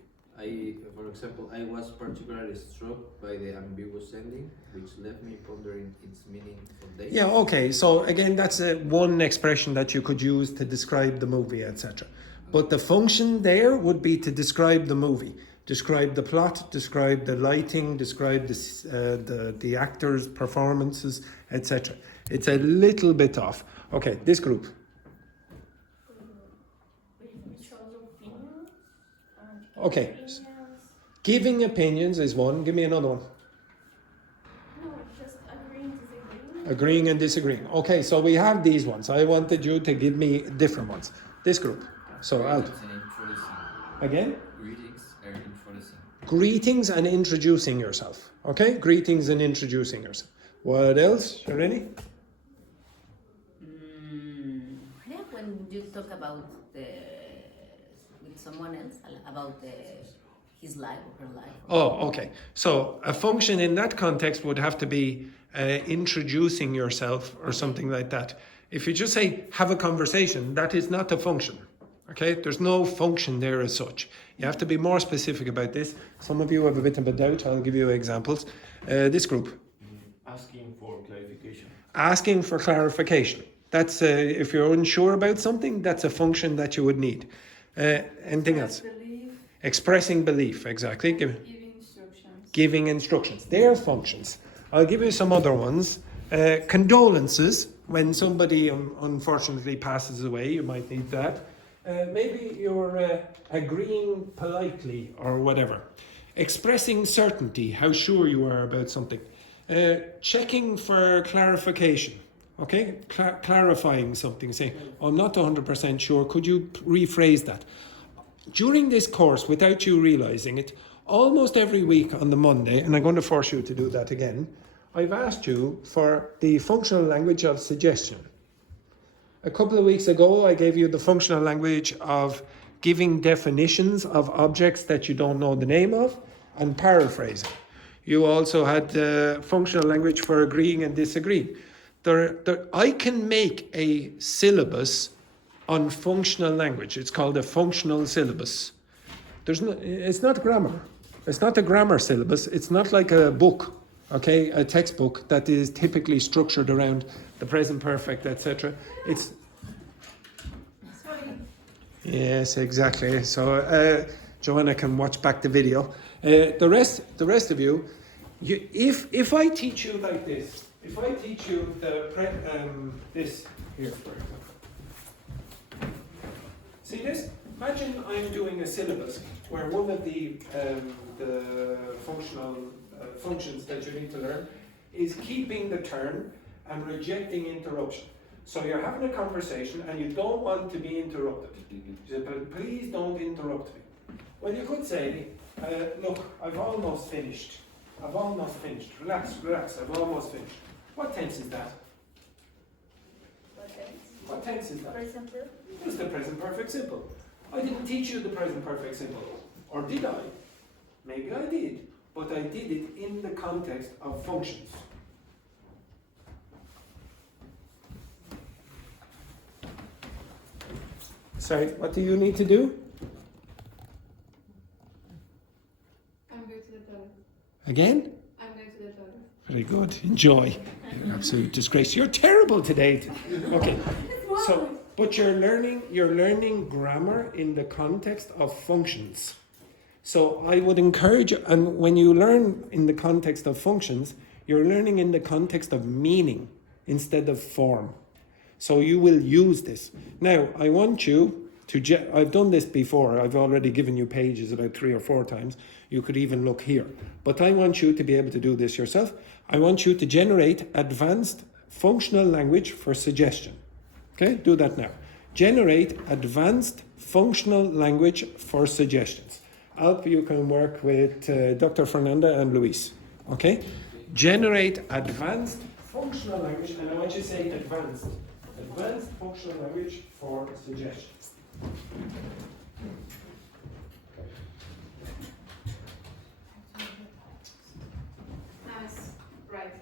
For example, I was particularly struck by the ambiguous ending, which left me pondering its meaning for days. Yeah, okay. So again, that's one expression that you could use to describe the movie, etc. But the function there would be to describe the movie, describe the plot, describe the lighting, describe the actors' performances, etc. It's a little bit off. Okay, this group. Okay. Giving opinions is one. Give me another one. no, just agreeing, disagreeing. Agreeing and disagreeing. Okay, so we have these ones. I wanted you to give me different ones. This group. So out. Greetings and introducing. Again? Greetings and introducing. Greetings and introducing yourself. Okay? Greetings and introducing yourself. What else? Sharini? Yeah, when you talk about with someone else about his life or her life. Oh, okay. So a function in that context would have to be introducing yourself or something like that. If you just say, have a conversation, that is not a function. Okay? There's no function there as such. You have to be more specific about this. Some of you have a bit of a doubt. I'll give you examples. This group. Asking for clarification. Asking for clarification. That's, if you're unsure about something, that's a function that you would need. Anything else? belief, Expressing belief, exactly. giving instructions. Giving instructions. They're functions. I'll give you some other ones. Condolences, when somebody unfortunately passes away, you might need that. Maybe you're agreeing politely or whatever. Expressing certainty, how sure you are about something. Checking for clarification. Okay, clarifying something, saying, I'm not 100% sure, could you rephrase that? During this course, without you realising it, almost every week on the Monday, and I'm going to force you to do that again, I've asked you for the functional language of suggestion. A couple of weeks ago, I gave you the functional language of giving definitions of objects that you don't know the name of and paraphrasing. You also had the functional language for agreeing and disagreeing. I can make a syllabus on functional language. It's called a functional syllabus. It's not grammar. It's not a grammar syllabus. It's not like a book, okay, a textbook that is typically structured around the present perfect, etc. It's yes, exactly. So Joanna can watch back the video. The rest of you, if I teach you like this. If I teach you this here, for example. See this? Imagine I'm doing a syllabus where one of the functional functions that you need to learn is keeping the turn and rejecting interruption. So you're having a conversation and you don't want to be interrupted. You say, please don't interrupt me. Well, you could say, look, I've almost finished. Relax, I've almost finished. What tense is that? What tense is that? Present perfect. It's the present perfect simple. I didn't teach you the present perfect simple. Or did I? Maybe I did. But I did it in the context of functions. Sorry, what do you need to do? I'm going to the toilet. Again? I'm going to the toilet. Very good. Enjoy. You're absolute disgrace. You're terrible today. Okay. So, but you're learning grammar in the context of functions. So I would encourage you, and when you learn in the context of functions, you're learning in the context of meaning instead of form. So you will use this. Now, I want you to, I've done this before, I've already given you pages about 3 or 4 times. You could even look here. But I want you to be able to do this yourself. I want you to generate advanced functional language for suggestion. Okay, do that now. Generate advanced functional language for suggestions. Alp, you can work with Dr. Fernanda and Luis. Okay? Generate advanced functional language, and I want you to say advanced. Advanced functional language for suggestions. Nice. Right.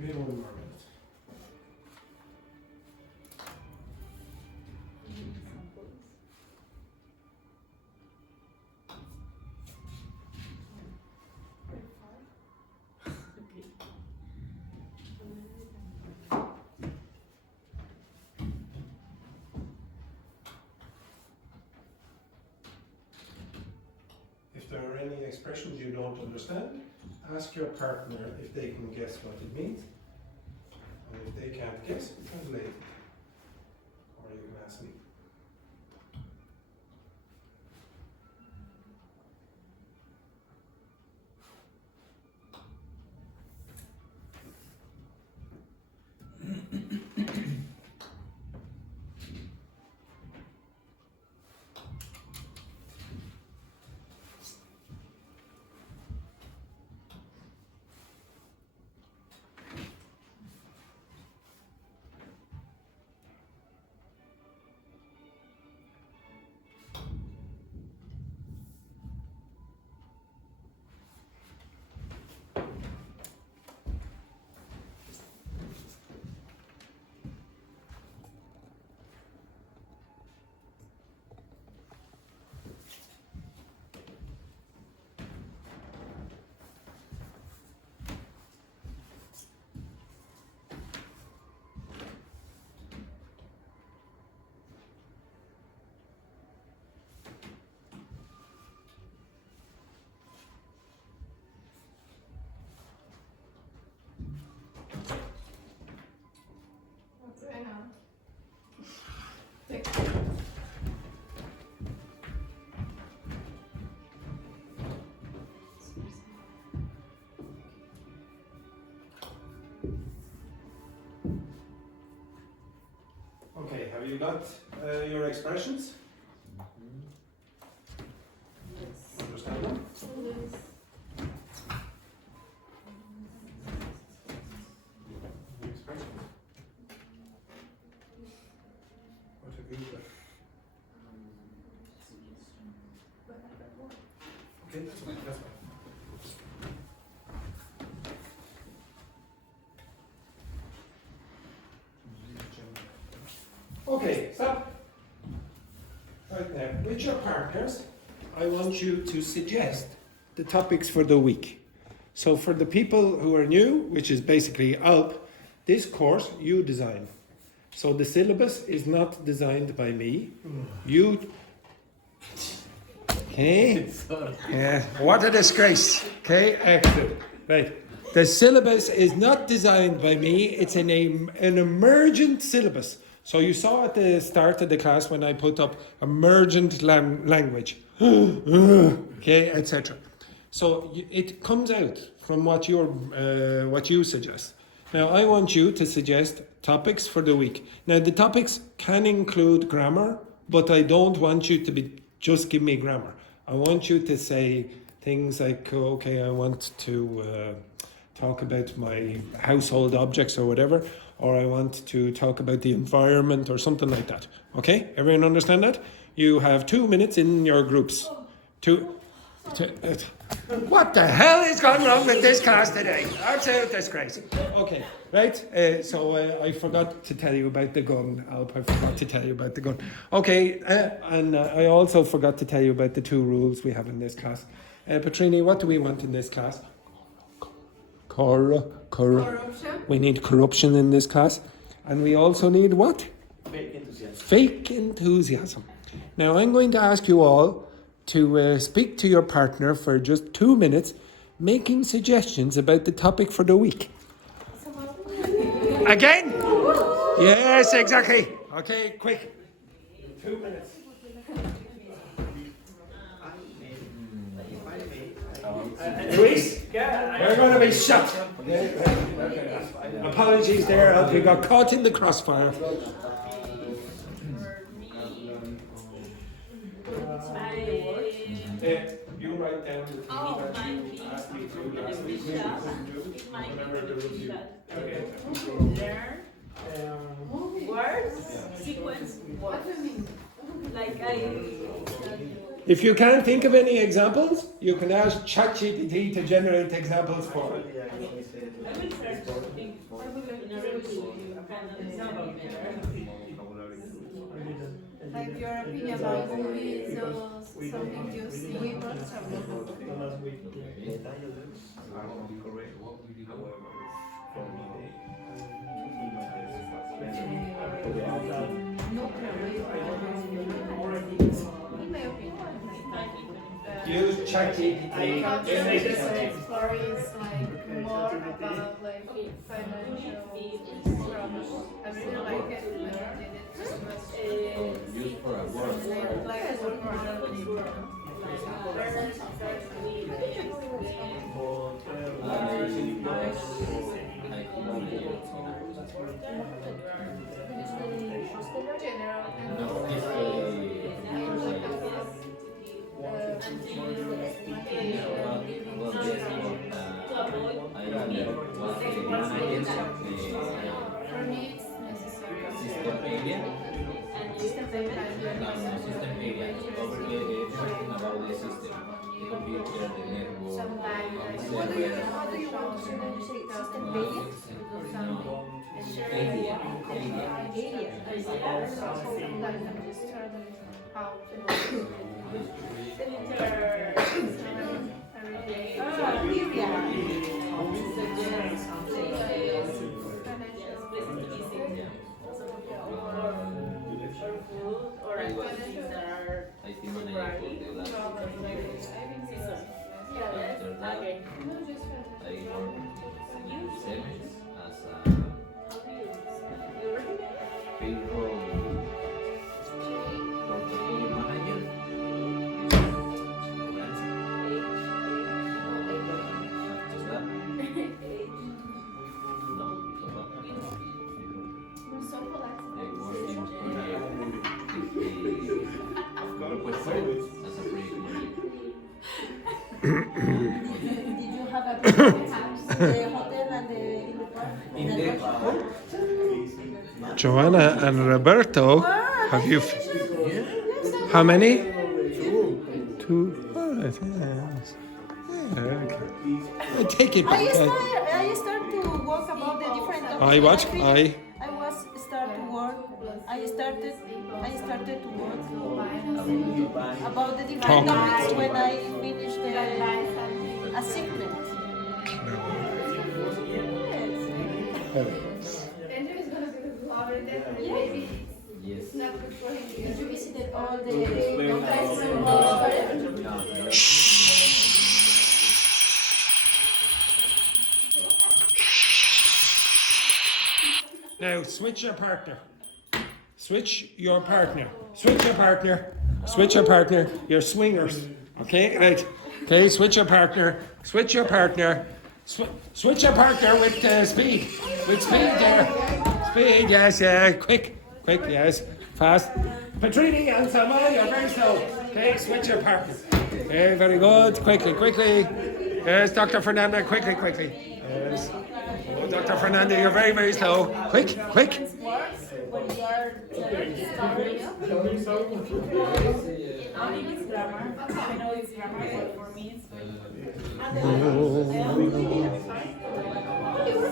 Give me 1 more minute. If there are any expressions you don't understand, ask your partner if they can guess what it means. And if they can't guess, translate it. Or you can ask me. What's going on? Okay, have you got your expressions? Understand them? The expressions. What have you got? Okay, that's fine, that's fine. Okay, stop. Right now, with your partners, I want you to suggest the topics for the week. So for the people who are new, which is basically Alp, this course you design. So the syllabus is not designed by me. You Okay. Yeah. What a disgrace. Okay. Excellent. Right. The syllabus is not designed by me. It's an emergent syllabus. So you saw at the start of the class when I put up emergent language. Okay, etc. So it comes out from what you suggest. Now I want you to suggest topics for the week. Now the topics can include grammar, but I don't want you to just give me grammar. I want you to say things like, okay, I want to talk about my household objects or whatever, or I want to talk about the environment or something like that. Okay, everyone understand that? You have 2 minutes in your groups. What the hell is going wrong with this class today? Absolute disgrace. Okay, right? So I forgot to tell you about the gun. Alp, I forgot to tell you about the gun. Okay, and I also forgot to tell you about the 2 rules we have in this class. Petrini, what do we want in this class? Corruption. We need corruption in this class. And we also need what? Fake enthusiasm. Fake enthusiasm. Now I'm going to ask you all to speak to your partner for just 2 minutes, making suggestions about the topic for the week. Again? Yes, exactly. Okay, quick. 2 minutes. Luis, we're going to be shut. Apologies there, Alp, we got caught in the crossfire. You write down the things that you asked me to last week. Whatever the review. Words, sequence, What do you mean? like If you can't think of any examples, you can ask ChatGPT to generate examples for you. Like your opinion about movies or something you see or something. No in my opinion. Use ChatGPT. Stories like more about like financial problems. I really like it when I did it. Use for a word. Like for me it's necessary. System area. System Talking about the system, the computer, the network. What do you want to do? say system area. Area. I think when I put the last after that, I work in Siemens as a payroll portfolio manager. After that, I work in as a project manager. Did you have a the hotel and In the Joanna and Roberto, have you? How many? Two. Oh, I think yes. Yeah, okay. I take it back. I start to work about the different topics. I what? I was start to work. I started to work about the different topics when I finished the assignment. Andrew is gonna be the vlogger then maybe yes. it's not good for him. Did you visited all the No, Now switch your partner. Switch your partner. Switch your partner. Switch your partner. You're swingers. Okay, right. Okay, switch your partner. Switch your partner. Switch your partner with speed. With speed there. Speed, yes, yeah. Quick, yes. Fast. Petrini and Salma, you're very slow. Okay, switch your partner. Okay, very good. Quickly. Yes, Dr. Fernanda, quickly. Yes. Oh, Dr. Fernanda, you're very, very slow. Quick. When you are starting, only it's grammar. I know it's grammar, but for me it's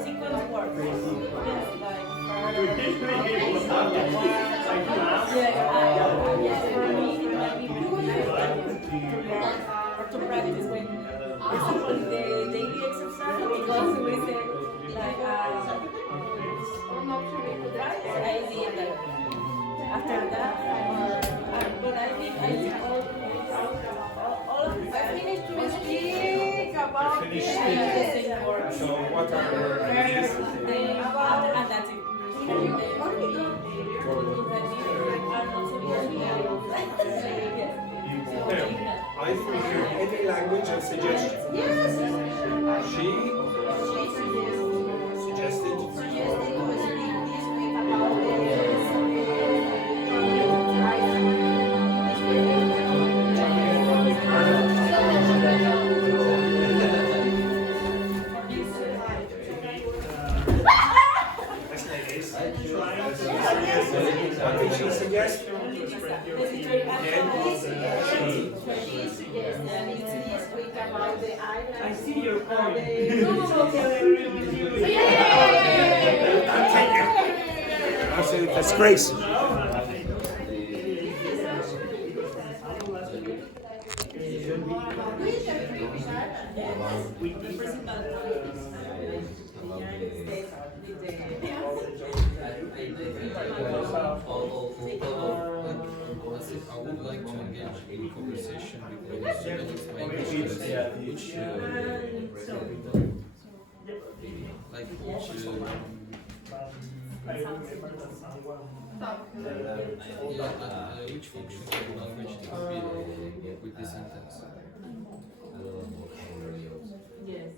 sequence work. Yes, like for me, it might be or to practice when it's on the daily exercise because we say like I did that. After that, but I think all I finished to speak about Finish the work. So what are And that's it. I prefer any language and suggestion. She suggested. What did she suggest? I see your point. Absolute disgrace. I would like to engage in conversation because it's my English which like which function of the language to be with this sentence. Yes.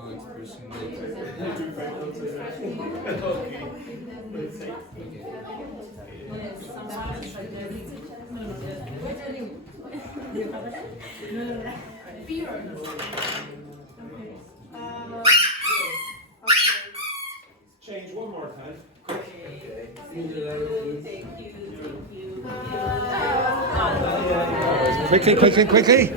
Oh, expression. Change one more time. Quickly.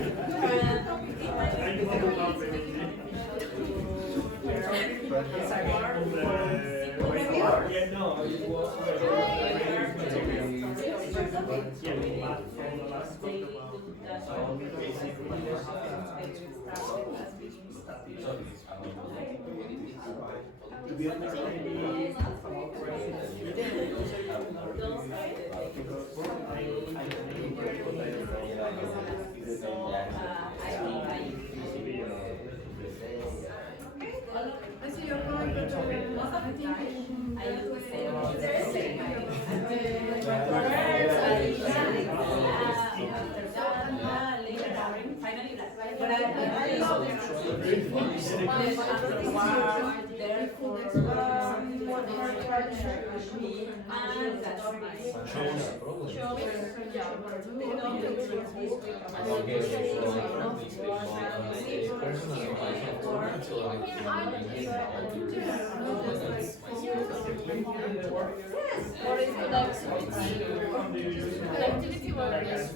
Activity workers.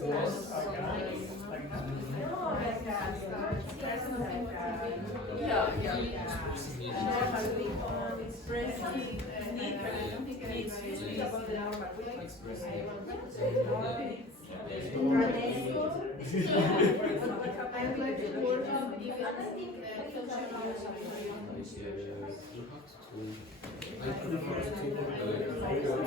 I'd like to work on even functional I prefer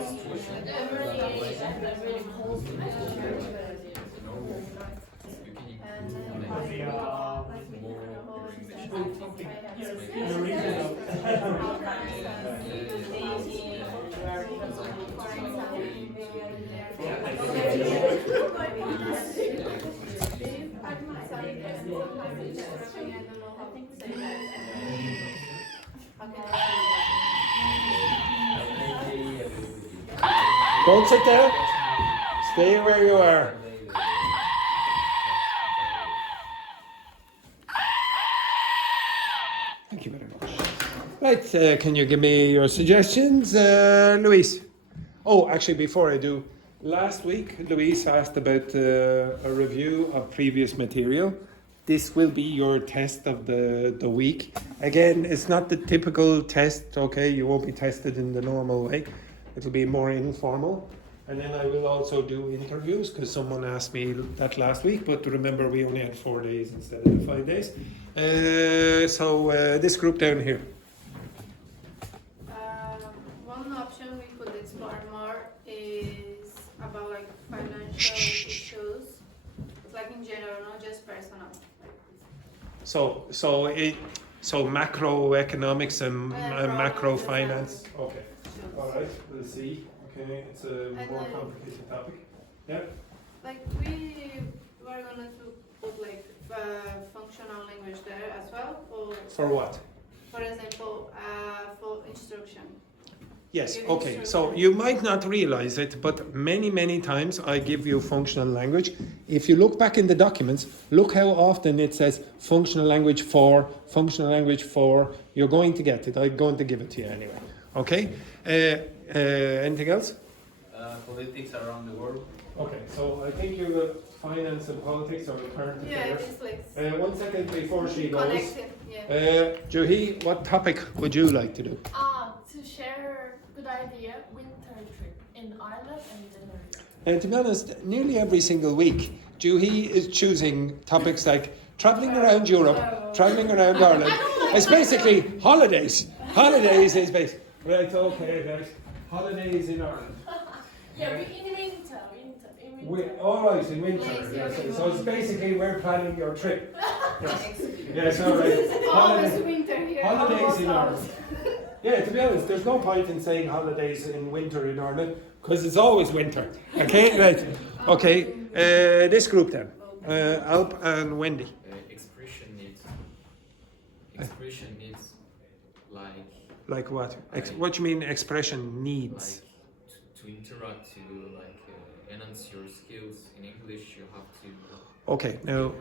Don't sit there. Stay where you are. Thank you very much. Right, can you give me your suggestions, Luis? Oh, actually, before I do, last week Luis asked about a review of previous material. This will be your test of the week. Again, it's not the typical test, okay? You won't be tested in the normal way. It'll be more informal. And then I will also do interviews because someone asked me that last week, but remember we only had 4 days instead of the 5 days. So this group down here. One option we could explore more is about like financial issues. It's like in general, not just personal. So macroeconomics and macro finance. Okay. All right. We'll see. Okay. It's a more complicated topic. Yeah. Like we were gonna put like functional language there as well, or For what? for example, for instruction. Yes. Give Okay. So instruction. you might not realize it, but many times I give you functional language. If you look back in the documents, look how often it says functional language for, functional language for. You're going to get it. I'm going to give it to you anyway. Okay. Anything else? politics around the world. Okay. So I think you will finance and politics or current Yeah, affairs. it's like 1 second before she goes. connected. Yeah. Juhi, what topic would you like to do? To share good idea, winter trip in Ireland and Denmark. And to be honest, nearly every single week, Juhi is choosing topics like travelling around Europe, travelling around Ireland. It's basically holidays. Holidays is basically. Right, okay, guys. Holidays in Ireland. Yeah, in winter. All right, in winter. Yes. So it's basically we're planning your trip. Yes, yes, all right. Always winter here. Holidays almost in always. Ireland. Yeah, to be honest, there's no point in saying holidays in winter in Ireland because it's always winter. Okay, right. Okay, this group then. Alp and Wendy. Expression needs like Like what? What do you mean expression needs? like to interact to like enhance your skills in English. You have to Okay, now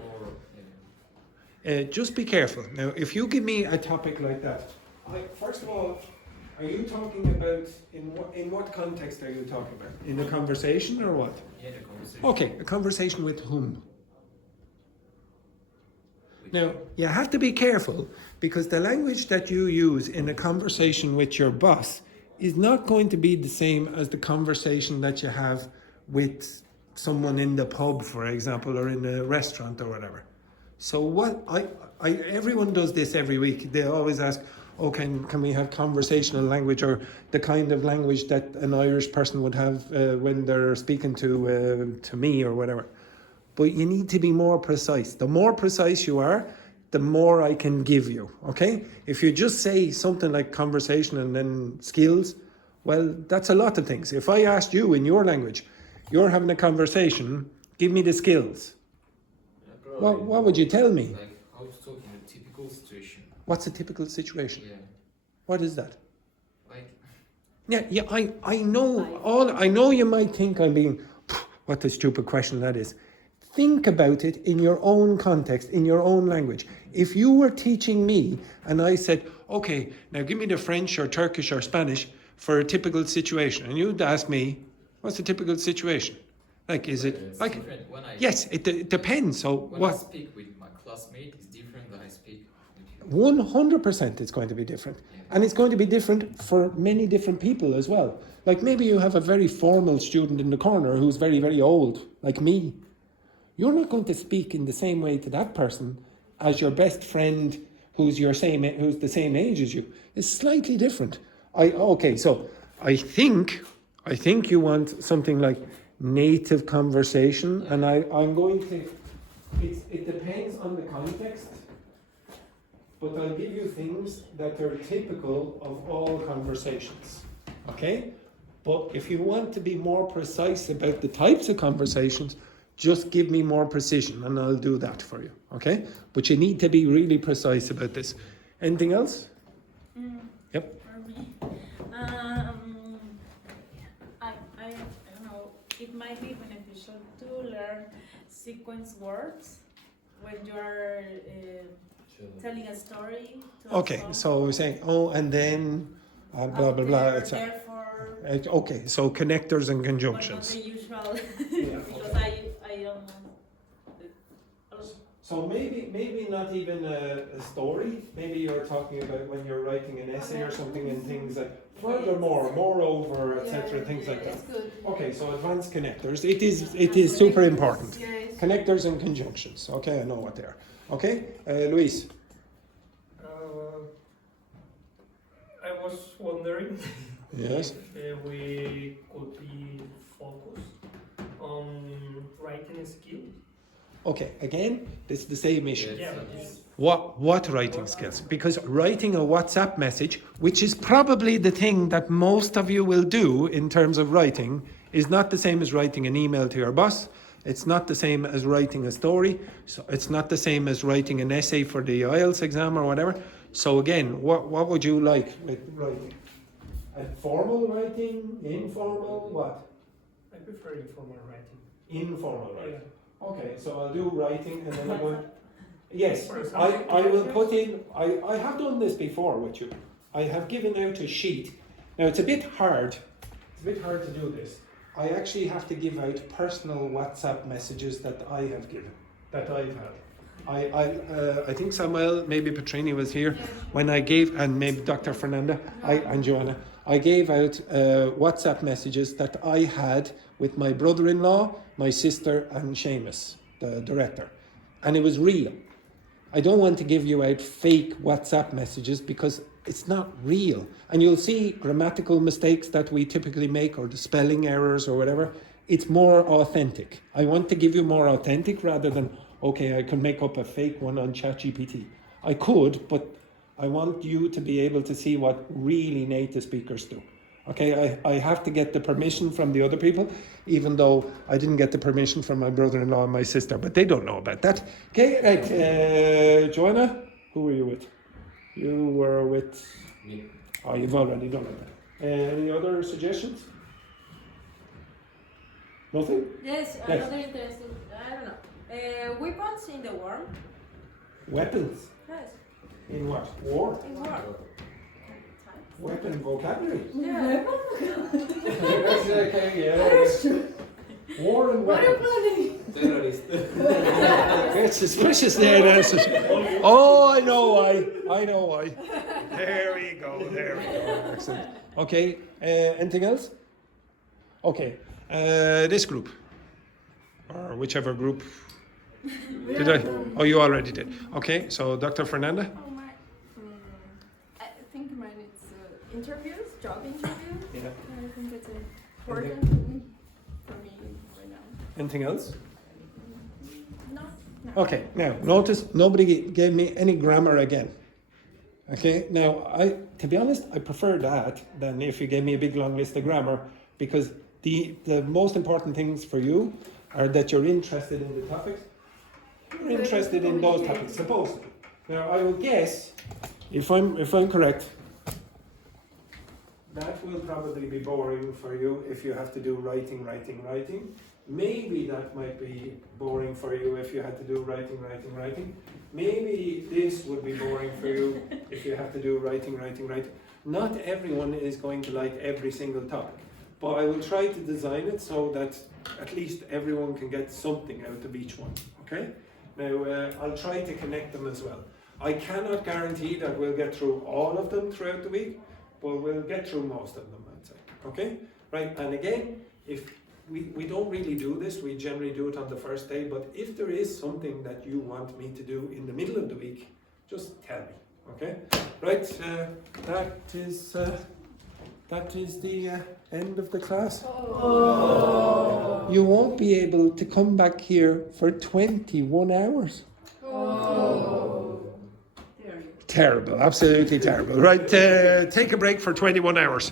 more. just be careful. Now, if you give me a topic like that, first of all, are you talking about in what context are you talking about? In a conversation or what? Yeah, the conversation. Okay, a conversation with whom? Now, you have to be careful because the language that you use in a conversation with your boss is not going to be the same as the conversation that you have with someone in the pub, for example, or in a restaurant or whatever. So what everyone does this every week. They always ask, oh, can we have conversational language or the kind of language that an Irish person would have when they're speaking to me or whatever. But you need to be more precise. The more precise you are, the more I can give you, okay? If you just say something like conversation and then skills, well, that's a lot of things. If I asked you in your language, you're having a conversation, give me the skills. What would you tell me? Like how to talk in a typical situation. What's a typical situation? Yeah. What is that? Like Yeah, I know you might think I'm being, what a stupid question that is. Think about it in your own context, in your own language. If you were teaching me and I said, okay, now give me the French or Turkish or Spanish for a typical situation, and you'd ask me, what's a typical situation? Like, is it it's like? different when I Yes, it depends. So when I what? speak with my classmate is different than I speak with you. 100% it's going to be different. And it's going to be different for many different people as well. Like maybe you have a very formal student in the corner who's very, very old, like me. you're not going to speak in the same way to that person as your best friend who's the same age as you. It's slightly different. So I think you want something like native conversation, and I'm going to. It depends on the context, but I'll give you things that are typical of all conversations. Okay, but if you want to be more precise about the types of conversations, just give me more precision, and I'll do that for you. Okay, but you need to be really precise about this. Anything else? Yep. For me, I don't know. It might be beneficial to learn sequence words when you are telling a story. To Okay, so we're saying, oh, and then, blah, blah, blah, etc. Therefore, Okay, so connectors and conjunctions. but not the usual, Yeah, because I don't know. So maybe not even a story. Maybe you're talking about when you're writing an essay or something, and things like furthermore, moreover, etc. Things like that. It's good. Okay, so advanced connectors. It is super important. Yes. Connectors and conjunctions. Okay, I know what they are. Okay, Luis. I was wondering Yes. if we could be focused on writing skill. Okay, again, it's the same issue. Yeah, but it's What writing skills? Because writing a WhatsApp message, which is probably the thing that most of you will do in terms of writing, is not the same as writing an email to your boss. It's not the same as writing a story. So it's not the same as writing an essay for the IELTS exam or whatever. So again, what would you like with writing? A formal writing, informal, what? I prefer informal writing. Informal writing. Yeah. Okay, so I'll do writing and then I'm going. Yes, For example, I will put in. I have done this before with you. I have given out a sheet. Now it's a bit hard. It's a bit hard to do this. I actually have to give out personal WhatsApp messages that I have given, that I've had. I think Samuel, maybe Petrini was here when I gave, and maybe Dr. Fernanda, and Joanna. I gave out WhatsApp messages that I had with my brother-in-law, my sister, and Seamus, the director, and it was real. I don't want to give you out fake WhatsApp messages because it's not real. And you'll see grammatical mistakes that we typically make or the spelling errors or whatever. It's more authentic. I want to give you more authentic rather than, okay, I can make up a fake one on ChatGPT. I could, but I want you to be able to see what really native speakers do. Okay, I have to get the permission from the other people, even though I didn't get the permission from my brother-in-law and my sister, but they don't know about that. Okay, right, Joanna, who were you with? You were with... Me. Oh, you've already done it. Any other suggestions? Nothing? Yes, another interesting, I don't know. Weapons in the war. Weapons? Yes, In what? War? in war. Weapon vocabulary? Yeah. That's okay, yeah. War and weapons. Terrorist. It's suspicious there, that's Oh, I know why. There we go. Excellent. Okay, anything else? Okay, this group, or whichever group. Did I? Oh, you already did. Okay, so Dr. Fernanda? Oh my. I think mine is interviews, job interviews. Yeah. I think it's important for me right now. Anything else? No. Okay, now notice nobody gave me any grammar again. Okay, now to be honest, I prefer that than if you gave me a big long list of grammar, because the most important things for you are that you're interested in the topics. You're interested in those topics, supposedly. Now I will guess, if I'm correct, that will probably be boring for you if you have to do writing. Maybe that might be boring for you if you had to do writing. Maybe this would be boring for you if you have to do writing. Not everyone is going to like every single topic, but I will try to design it so that at least everyone can get something out of each one, okay? Now, I'll try to connect them as well. I cannot guarantee that we'll get through all of them throughout the week, but we'll get through most of them, I'd say, okay? Right, and again, if we don't really do this. We generally do it on the first day. But if there is something that you want me to do in the middle of the week, just tell me. Okay? Right. That is the end of the class. Oh. You won't be able to come back here for 21 hours. Oh. Terrible, absolutely terrible. Right, take a break for 21 hours.